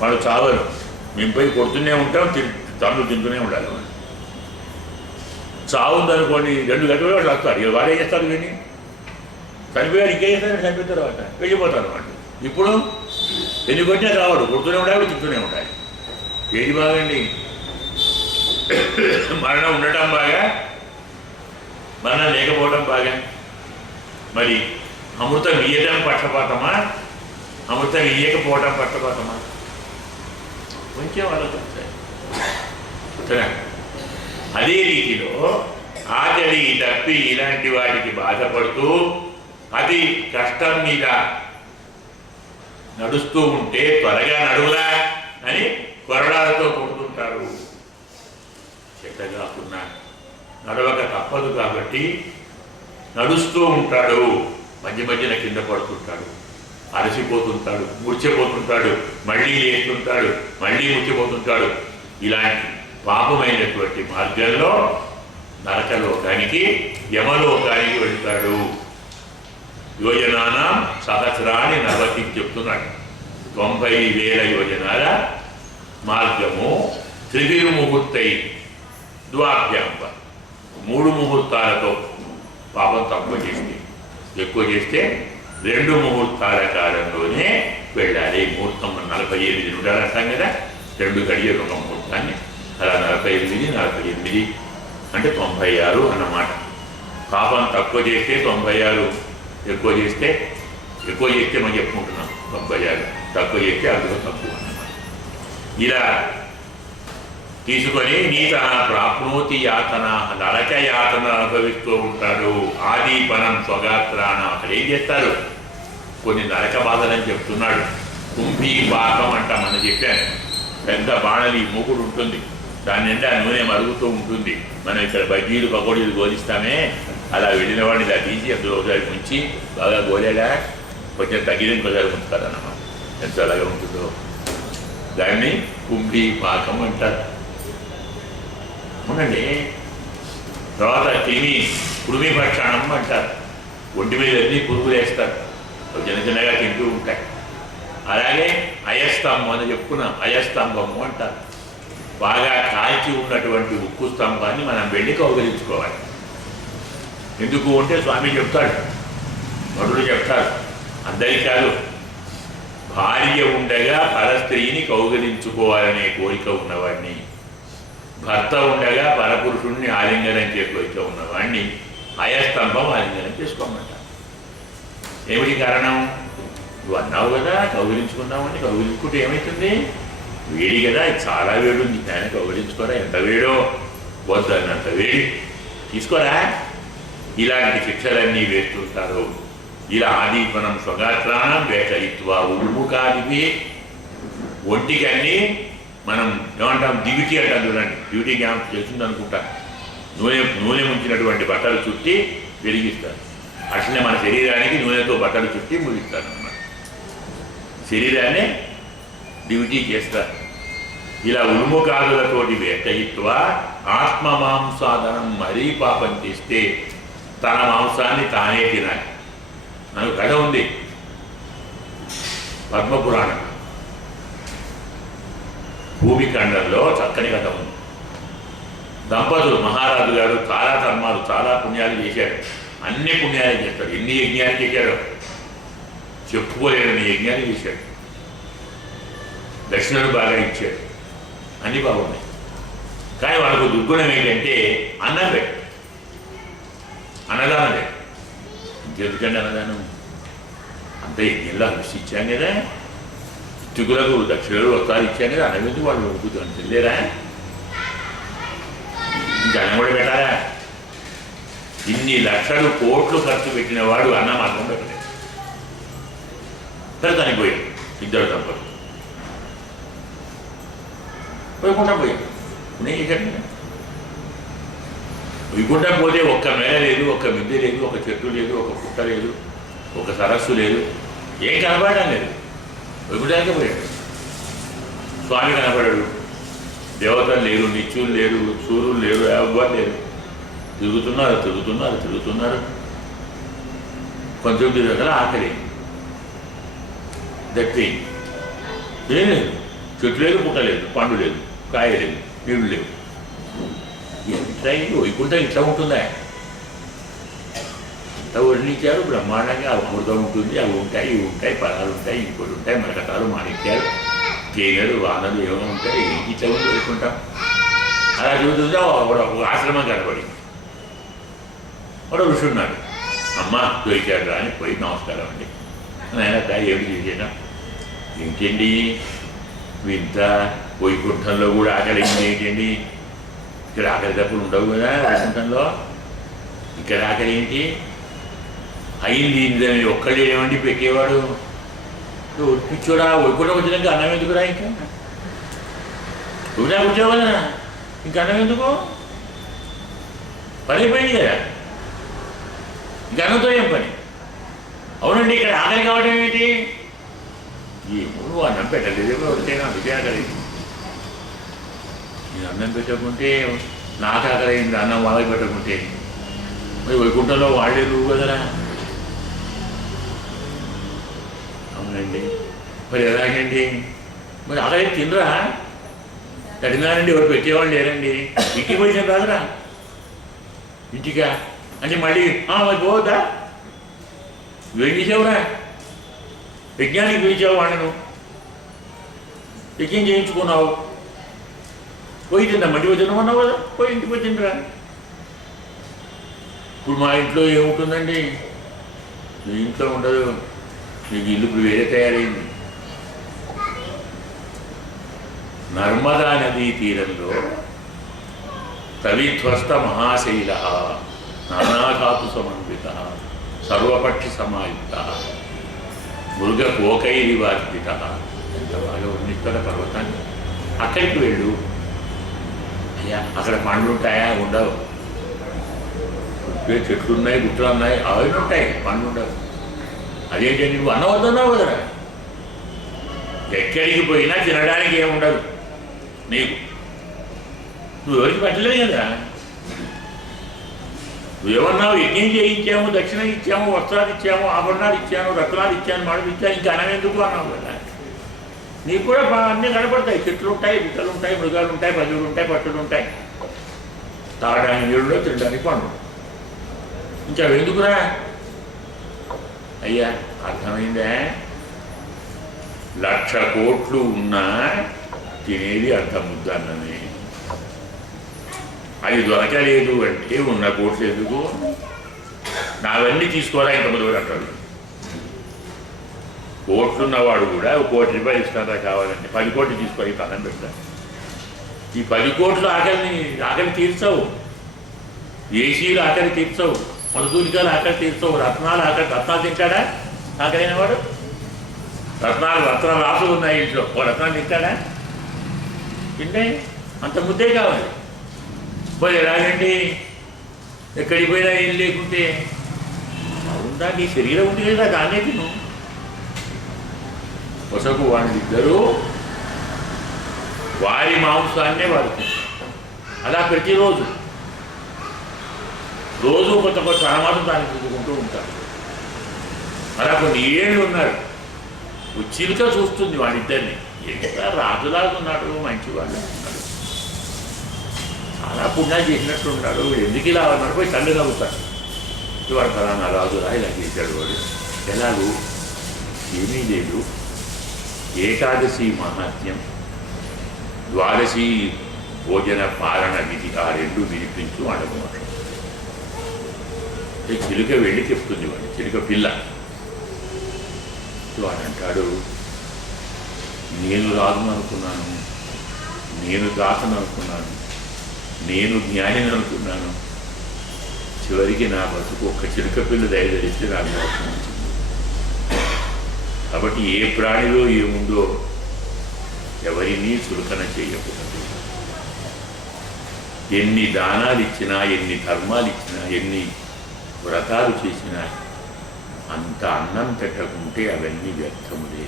వాళ్ళు చావరు, మేము పోయి కొడుతూనే ఉంటాం, తమ్ముడు తింటూనే ఉండాలి. వాళ్ళు చావు ఉందనుకోండి, 2 గంటలు వాళ్ళు వస్తారు, ఇక వాడే చేస్తారు. కానీ చనిపోయారు, ఇంకేం చేస్తారు? చనిపోయిన తర్వాత వెళ్ళిపోతారు వాళ్ళు. ఇప్పుడు ఎన్ని కొట్టినా రావడు, కొడుతూనే ఉండాలి, తింటూనే ఉండాలి. ఏది బాగండి? మరణం ఉండటం బాగా, మరణం లేకపోవడం బాగా? మరి అమృతం ఇయ్యడం పక్షపాతమా, అమృతం ఇయ్యకపోవడం పక్షపాతమా? కొంచెం వాళ్ళకు అదే రీతిలో ఆకలి తప్పి ఇలాంటి వాటికి బాధపడుతూ అది కష్టం మీద నడుస్తూ ఉంటే త్వరగా నడువులా అని కొరడాలతో కొడుతుంటారు. చెడ్డ కాకుండా నడవక తప్పదు కాబట్టి నడుస్తూ ఉంటాడు, మధ్య మధ్యన కింద పడుతుంటాడు, అలసిపోతుంటాడు, మూర్ఛపోతుంటాడు, మళ్ళీ లేస్తుంటాడు, మళ్ళీ మూర్ఛపోతుంటాడు. ఇలాంటి పాపమైనటువంటి మార్గంలో నరకలోకానికి, యమలోకానికి వెళ్తాడు. యోజనానాం సహస్రాన్ని నవతి చెప్తున్నాడు. 90,000 యోజనాల మార్గము త్రివిర్ముహూర్తై ద్వాభ్యాంబ, 3 ముహూర్తాలతో పాపం తక్కువ చేస్తే, ఎక్కువ చేస్తే 2 ముహూర్తాల కాలంలోనే వెళ్ళాలి. ముహూర్తం 45 ఉండాలి అంటాం కదా, 2 గడియలు ఒక ముహూర్తాన్ని, అలా 45, 48 అంటే 96 అన్నమాట. పాపం తక్కువ చేస్తే 96, ఎక్కువ చేస్తే మనం చెప్పుకుంటున్నాం 96, తక్కువ చేస్తే అందులో తక్కువ అన్నమాట. ఇలా తీసుకొని నీతన ప్రాప్నోతి యాతన, నరక యాతన అనుభవిస్తూ ఉంటాడు. ఆదీపనం స్వగాత్రాన, అక్కడ ఏం చేస్తారు? కొన్ని నరక బాధలని చెప్తున్నాడు. కుంభీ పాకం అంట, మనం చెప్పాను. పెద్ద బాణలి మూకుడు ఉంటుంది, దాని నిండా నూనె మరుగుతూ ఉంటుంది. మనం ఇక్కడ బజ్జీలు పకోడీలు గోలిస్తామే, అలా వెళ్ళిన వాడిని ఇలా తీసి అందులో ఒకసారి ముంచి బాగా గోలేడా, కొంచెం తగ్గిన ఒకసారి ముంచుతారన్నమాట. ఎంత అలాగా ఉంటుందో దాన్ని కుంభీ పాకం అంటారు. అవునండి. తర్వాత కృమి భక్షణం అంటారు. ఒంటి మీద అన్ని పురుగులు వేస్తారు, చిన్న చిన్నగా తింటూ ఉంటాయి. అలాగే అయస్తంభం అని చెప్పుకున్నాం, అయస్తంభము అంటారు. బాగా కాల్చి ఉన్నటువంటి ఉక్కు స్తంభాన్ని మనం వెళ్ళి కౌగలించుకోవాలి. ఎందుకు అంటే స్వామి చెప్తాడు, మరుడు చెప్తారు, అందరికీ కాదు, భార్య ఉండగా పరస్త్రీని కౌగలించుకోవాలనే కోరిక ఉన్నవాడిని, భర్త ఉండగా పరపురుషుణ్ణి ఆలింగనం చేసుకోవచ్చు ఉన్నవాడిని అయస్తంభం ఆలింగనం చేసుకోమంటారు. ఏమిటి కారణం? నువ్వు అన్నావు కదా కౌగిలించుకుందామని, కౌగిలించుకుంటే ఏమవుతుంది? వేడి కదా, చాలా వేడి ఉంది, ఆయన కౌగిలించుకోరా, ఎంత వేడో, వద్దన్నంత వేడి తీసుకోరా. ఇలాంటి శిక్షలన్నీ వేస్తుంటారు. ఇలా ఆదీపనం స్వగాత్రానం వేటయిత్వా ఉల్ముఖాదివి, ఒంటికన్నీ మనం ఏమంటాం, దివిటి అంటాం చూడండి, డ్యూటీ క్యాంప్ చేస్తుంది అనుకుంటా, నూనె ముంచినటువంటి బట్టలు చుట్టి వెలిగిస్తారు. అట్లనే మన శరీరానికి నూనెతో బట్టలు చుట్టి ముగిస్తారు అన్నమాట. శరీరాన్ని డ్యూటీ చేస్తారు. ఇలా ఉలుముకాదులతోటి వేటయిత్వ ఆత్మమాంసాదనం మరీ పాపం చేస్తే తన మాంసాన్ని తానే తినాలి. నాకు కథ ఉంది పద్మపురాణం, భూమిఖండంలో చక్కని కథ ఉంది. దంపతులు, మహారాజు గారు చాలా ధర్మాలు చాలా పుణ్యాలు చేశాడు, అన్ని పుణ్యాలు చేస్తాడు. ఎన్ని యజ్ఞాలు చేశాడు చెప్పుకోలేని యజ్ఞాలు చేశాడు, దక్షిణలు బాగా ఇచ్చాడు, అన్నీ బాగున్నాయి. కానీ వాళ్ళకు దుర్గుణం ఏంటంటే అన్నం పెట్టు, అన్నదానం లేదు. ఇంకెందుకంటే అన్నదానం అంత యజ్ఞంలో అనిపిస్తే ఇచ్చాం కదా, ఇటుకులకు దక్షిణలు వస్తారు ఇచ్చాం కదా, అన్నమెందుకు వాళ్ళు ఉడుకుతాను తెలియరా? ఇంకా అన్నం కూడా పెట్టాలా? ఇన్ని లక్షలు కోట్లు ఖర్చు పెట్టిన వాడు అన్నం మాత్రం పెట్టలేదు. సరే చనిపోయాడు ఇద్దరు దంపతులు, వైకుంఠం పోయాడు. పుణ్యం చేశాడు. వైకుంఠం పోతే ఒక్క మేళ లేదు, ఒక్క మిద్దె లేదు, ఒక చెట్టు లేదు, ఒక పుట్ట లేదు, ఒక సరస్సు లేదు, ఏం కనపడడం లేదు. వైకుంఠానికే పోయాడు. స్వామి కనపడాడు, దేవతలు లేరు, నిత్యులు లేరు, సూర్యులు లేరు, ఎవ్వరు లేరు. తిరుగుతున్నారు తిరుగుతున్నారు తిరుగుతున్నారు. కొంచెం తిరగల ఆకలి దప్పి ఏం లేదు, చెట్టు లేదు, పుట్ట లేదు, పండు లేదు, కాయ లేదు, నీళ్ళు లేవు. ఎంత వైకుంఠం ఇట్లా ఉంటుందా? ఇంత వర్ణించారు బ్రహ్మాండంగా. అమృతం ఉంటుంది, అవి ఉంటాయి, ఇవి ఉంటాయి, పదాలు ఉంటాయి, ఇంకోటి ఉంటాయి, మరకటాలు, మాణిక్యాలు, తేనెలు, వానలు ఏమైనా ఉంటాయి. ఇట్లా ఉండి వైకుంఠం అలా చూస్తుంటే ఒక ఆశ్రమం కనబడి ఒక ఋషి ఉన్నాడు. అమ్మ దొరికాడు రా అని పోయి నమస్కారం అండి, నాయన ఏమి చేసేనా? ఏంటండి వింత, వైకుంఠంలో కూడా ఆకలి ఏంటండి? ఇక్కడ ఆకలి తప్పులు ఉండవు కదా వైకుంఠంలో, ఇక్కడ ఆకలి ఏంటి? అయింది ఇందని ఒక్కళ్ళు ఏమండి పెట్టేవాడు? ఉడిపించోడా? వైకుంఠం వచ్చినాక అన్నం ఎందుకురా? ఇంకా ఉడినా కూర్చోవు కదా, ఇంకా అన్నం ఎందుకు? పని అయిపోయింది కదా, ఇంకా అన్నంతో ఏం పని? అవునండి ఇక్కడ ఆకలి కావడం ఏంటి? ఈ మూడు అన్నం పెట్టలేదు ఎవరికైనా, అందుకే ఆకలి. నేను అన్నం పెట్టకుంటే నాకు ఆకలి అయింది, అన్నం వాళ్ళకి పెట్టకుంటే. మరి వైకుంఠంలో వాళ్ళే నువ్వు కదరా. అవునండి, మరి ఎలాగండి? మరి ఆకలి తినరా? అడిగినారండి, ఎవరు పెట్టేవాళ్ళు లేరండి. ఇంటికి పోయిన రాదురా? ఇంటికా అంటే మళ్ళీ మరి పోవద్దా? నువ్వేం చేసావురా? యజ్ఞానికి పిలిచావు వాళ్ళను, యజ్ఞం చేయించుకున్నావు, పోయి తిందా? మళ్ళీ పోయి తినమన్నావు కదా, పోయి ఇంటికి పోయి తింటరా. ఇప్పుడు మా ఇంట్లో ఏముంటుందండి? నీ ఇంట్లో ఉండదు, నీకు ఇల్లు ఇప్పుడు వేరే తయారైంది. నర్మదా నదీ తీరంలో కవిధ్వస్త మహాశైల నానాధాతు సమన్విత సర్వపక్షి సమాయుక్త మృగ కోకైరివార్పిత. ఎంత బాగా వర్ణిస్తాడ పర్వతాన్ని. అక్కడికి వెళ్ళు. అయ్యా అక్కడ పండ్లు ఉంటాయా? ఉండవు. చెట్లు ఉన్నాయి, గుట్టలు ఉన్నాయి, అవి ఉంటాయి, పండ్లు ఉండవు. అదేంటండి నువ్వు అన్నం వద్దన్నావు కదరా? ఎక్కడికి పోయినా తినడానికి ఏముండదు నీకు. నువ్వు ఎవరికి పెట్టలేదు కదా. నువ్వేమన్నావు? యజ్ఞం చేయించాము, దక్షిణ ఇచ్చాము, వస్త్రాలు ఇచ్చాము, ఆభరణాలు ఇచ్చాను, రత్నాలు ఇచ్చాను, మడుపు ఇచ్చాను, ఇంకా అన్నం ఎందుకు అన్నావు కదా. నీకు కూడా అన్నీ కనపడతాయి. చెట్లు ఉంటాయి, బిట్టలు ఉంటాయి, మృగాలు ఉంటాయి, పజులు ఉంటాయి, పట్టులు ఉంటాయి, తాగడానికి నీళ్ళు, తినడానికి పండు. ఇంకా ఎందుకురా? అయ్యా అర్థమైందా? 1,00,000 కోట్లు ఉన్నా తినేది అంత ముద్దన్నమే. అది దొరకలేదు అంటే ఉన్న కోట్లు ఎందుకు? నావన్నీ తీసుకోరా ఇంతమంది అంటాడు. కోట్లున్నవాడు కూడా 1 కోటి రూపాయలు ఇస్తారా కావాలంటే 10 కోట్లు తీసుకొని అన్నం పెడతాడు. ఈ 10 కోట్లు ఆకలి తీర్చవు, ఏసీలు ఆకలి తీర్చవు, మధుదూలికాలు ఆకలి తీర్చవు, రత్నాలు తింటాడా ఆకలైన వాడు? రత్నాలు రాసులు ఉన్నాయి ఇంట్లో, ఓ రత్నాలు తింటాడా? తింటే అంత ముద్దే కావాలి. పోయి ఎలాగండి? ఎక్కడికి పోయినా ఏం లేకుంటే అవుందా? నీ శరీరం ఉంది కదా, దాన్నే తిను. పొసకు వాళ్ళిద్దరూ వారి మాంసాన్నే వారు తింటారు. అలా ప్రతిరోజు కొత్త కొత్త అనుమానం దాన్ని చూసుకుంటూ ఉంటారు. అలా కొన్ని ఏళ్ళు ఉన్నారు. చిలుక చూస్తుంది వాడిద్దరిని, ఎంత రాజులాగా ఉన్నాడు, మంచివాడు ఉన్నాడు, చాలా పుణ్యాలు చేసినట్టు ఉన్నాడు, ఎందుకు ఇలా ఉన్నాడు, పోయి తండ్రి నవ్వుతాడు. వాడు ఫలానా రాజులా ఇలా చేశాడు. వాడు ఎలాగూ ఏమీ లేదు. ఏకాదశి మహాత్మ్యం, ద్వాదశి భోజన పాలన విధి, ఆ రెండు వినిపించు అడగమాట. చిలుక వెళ్ళి చెప్తుంది, వాడు చిలుక పిల్ల. వాడు అంటాడు, నేను రాజును అనుకున్నాను, నేను దాతను అనుకున్నాను, నేను జ్ఞానిని అనుకున్నాను, చివరికి నా బతుకు ఒక్క చిలుక పిల్ల దయదలిస్తే నాకు మోసం వచ్చింది. కాబట్టి ఏ ప్రాణిలో ఏముందో ఎవరినీ చులకన చేయకూడదు. ఎన్ని దానాలు ఇచ్చినా, ఎన్ని ధర్మాలు ఇచ్చినా, ఎన్ని వ్రతాలు చేసినా అంత అన్నం పెట్టకుంటే అవన్నీ వ్యర్థములే.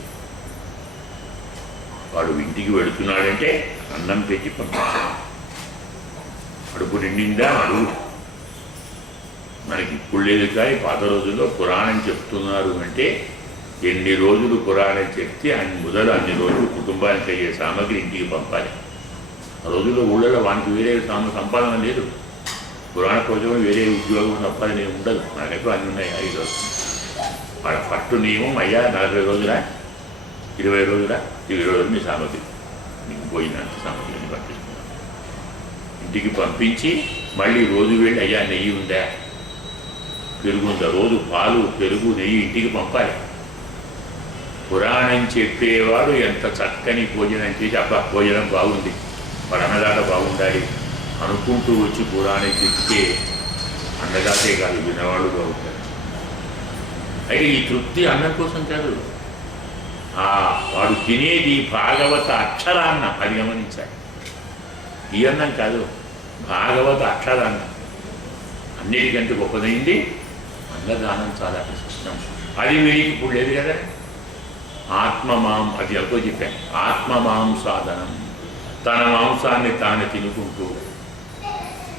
వాడు ఇంటికి వెళుతున్నాడంటే అన్నం పెట్టి పంపించాడు. కడుపు నిండిందా అడుగు. మనకి ఇప్పుడు లేదు కానీ పాత రోజుల్లో పురాణం చెప్తున్నారు అంటే ఎన్ని రోజులు పురాణం చెప్తే మొదలు అన్ని రోజులు కుటుంబానికి అయ్యే సామగ్రి ఇంటికి పంపాలి. ఆ రోజుల్లో ఊళ్ళలో వానికి వేరే సంపాదన లేదు, పురాణ కోసం వేరే ఉద్యోగం సంపాదన ఏమి ఉండదు. మనకు అన్నీ ఉన్నాయి. 5 రోజులు వాళ్ళ ఫస్ట్ నియమం, అయ్యా 40 రోజులా 20 రోజులా 20 రోజులు మీ సామగ్రి నీకు పోయినంత సామగ్రిని పంపిస్తున్నాం. ఇంటికి పంపించి మళ్ళీ రోజు వెళ్ళి, అయ్యా నెయ్యి ఉందా, పెరుగు ఉందా, రోజు పాలు పెరుగు నెయ్యి ఇంటికి పంపాలి. పురాణం చెప్పేవాడు ఎంత చక్కని భోజనం చేసి, అబ్బా భోజనం బాగుంది, వాడు అన్నదాత బాగుండాలి అనుకుంటూ వచ్చి పురాణం చెప్తే అన్నదాతే కాదు వినవాళ్ళు బాగుంటారు. అయితే ఈ తృప్తి అన్నం కోసం కాదు, వాడు తినేది భాగవత అక్షరాన్నం, అది గమనించాలి. ఈ అన్నం కాదు, భాగవత అక్షరాన్నం. అన్నిటికంటే గొప్పదైంది అన్నదానం, చాలా ప్రశస్తం. అది వీడికి ఇప్పుడు లేదు కదా. అది ఎంతో చెప్పాను, ఆత్మమాంసాదనం, తన మాంసాన్ని తాను తినుకుంటూ,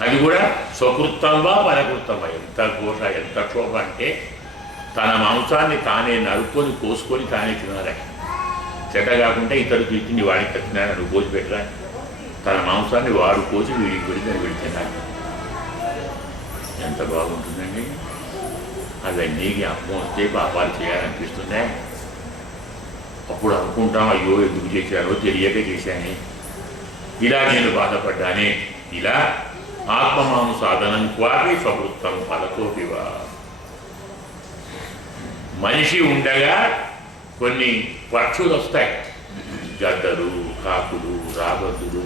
అది కూడా స్వకృత్తంగా పరకృత్తంగా. ఎంత ఘోష, ఎంత క్షోభ అంటే తన మాంసాన్ని తానే నరుక్కొని కోసుకొని తానే తినాలి. చెడ్డ కాకుండా ఇతరు తిని వాడికి తినాలి, నువ్వు కోసి పెట్టరా. తన మాంసాన్ని వాడు కోసి వీడికి పెడితే వీడి తినాలి. ఎంత బాగుంటుందండి. అవన్నీ జ్ఞాపకం వస్తే పాపాలు చేయాలనిపిస్తుందే. అప్పుడు అనుకుంటాం, అయ్యో ఎందుకు చేశానో తెలియక చేశానే, ఇలా నేను బాధపడ్డానే. ఇలా ఆత్మమాంసాదనం క్వాపి స్వకృత్తం ఫలతోపివా. మనిషి ఉండగా కొన్ని పక్షులు వస్తాయి, గద్దలు, కాకులు, రాబద్దులు.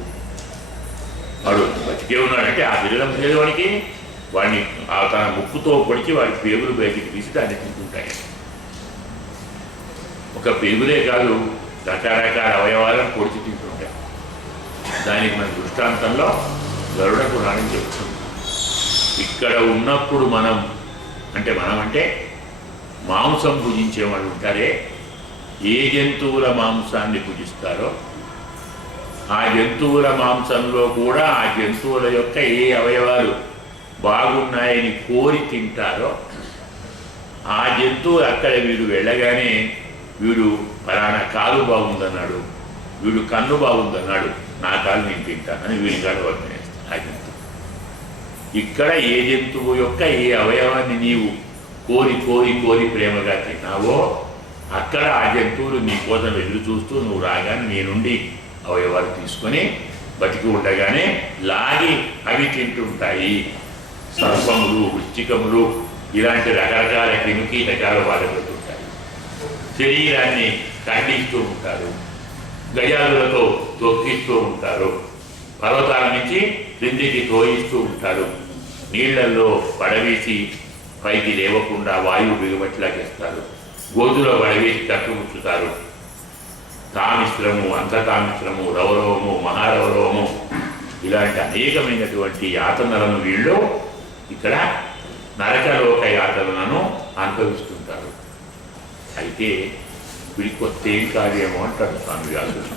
వాడు బతికే ఉన్నాడంటే ఆ శరీరం లేనివాడికి వాడిని తన ముక్కుతో పొడిచి వాడి పేగులు బయటికి తీసి దాన్ని తింటుంటాయి. ఒక పేగులే కాదు, రకరకాల అవయవాలను పొడిచి తింటుంటాయి. దానికి మన దృష్టాంతంలో గరుడ పురాణం చెప్తుంది. ఇక్కడ ఉన్నప్పుడు మనం అంటే మాంసం భుజించే వాళ్ళు ఉంటారే, ఏ జంతువుల మాంసాన్ని భుజిస్తారో ఆ జంతువుల మాంసంలో కూడా ఆ జంతువుల యొక్క ఏ అవయవాలు బాగున్నాయని కోరి తింటారో ఆ జంతువు అక్కడ వీడు వెళ్ళగానే, వీడు ఫలానా కాలు బాగుందన్నాడు, వీడు కన్ను బాగుందన్నాడు, నా కాలు నేను తింటానని వీడి కాడు వర్ణిస్తాను. ఆ జంతువు ఇక్కడ ఏ జంతువు యొక్క ఏ అవయవాన్ని నీవు కోరి కోరి కోరి ప్రేమగా తిన్నావో అక్కడ ఆ జంతువులు నీ కోసం ఎదురు చూస్తూ నువ్వు రాగానే నీ నుండి అవయవాలు తీసుకొని బతికి ఉండగానే లాగి అవి తింటుంటాయి. సర్పములు, వృశ్చికములు ఇలాంటి రకరకాల క్రిమికీటకాలు బాధపడుతుంటాయి. శరీరాన్ని ఖండిస్తూ ఉంటారు, గజాలులతో తొక్కిస్తూ ఉంటారు, పర్వతాల నుంచి క్రిందికి తోయిస్తూ ఉంటారు, నీళ్లలో పడవేసి పైకి లేవకుండా వాయువు బిగుమట్లాగేస్తారు, గోధులో పడవేసి కట్టుముచ్చుతారు. తామిశ్రము, అంతతామిశ్రము, రౌరవము, మహారౌరవము ఇలాంటి అనేకమైనటువంటి యాతనలను వీళ్ళు ఇక్కడ నరకలోక యాతనలను అనుభవిస్తుంటారు. అయితే వీడి కొత్త ఏం కార్యమో అంటారు స్వామి వ్యాసుడు.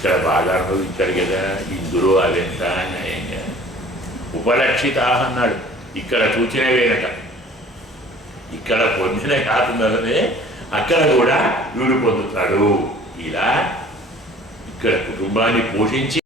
ఇక్కడ బాగా అనుభవించాడు కదా, ఇందులో అవెంత న్యాయంగా ఉపలక్షిత అన్నాడు. ఇక్కడ చూచినవేనట, ఇక్కడ పొందిన కాతుందనే అక్కడ కూడా వీడు పొందుతాడు. ఇలా ఇక్కడ కుటుంబాన్ని పోషించి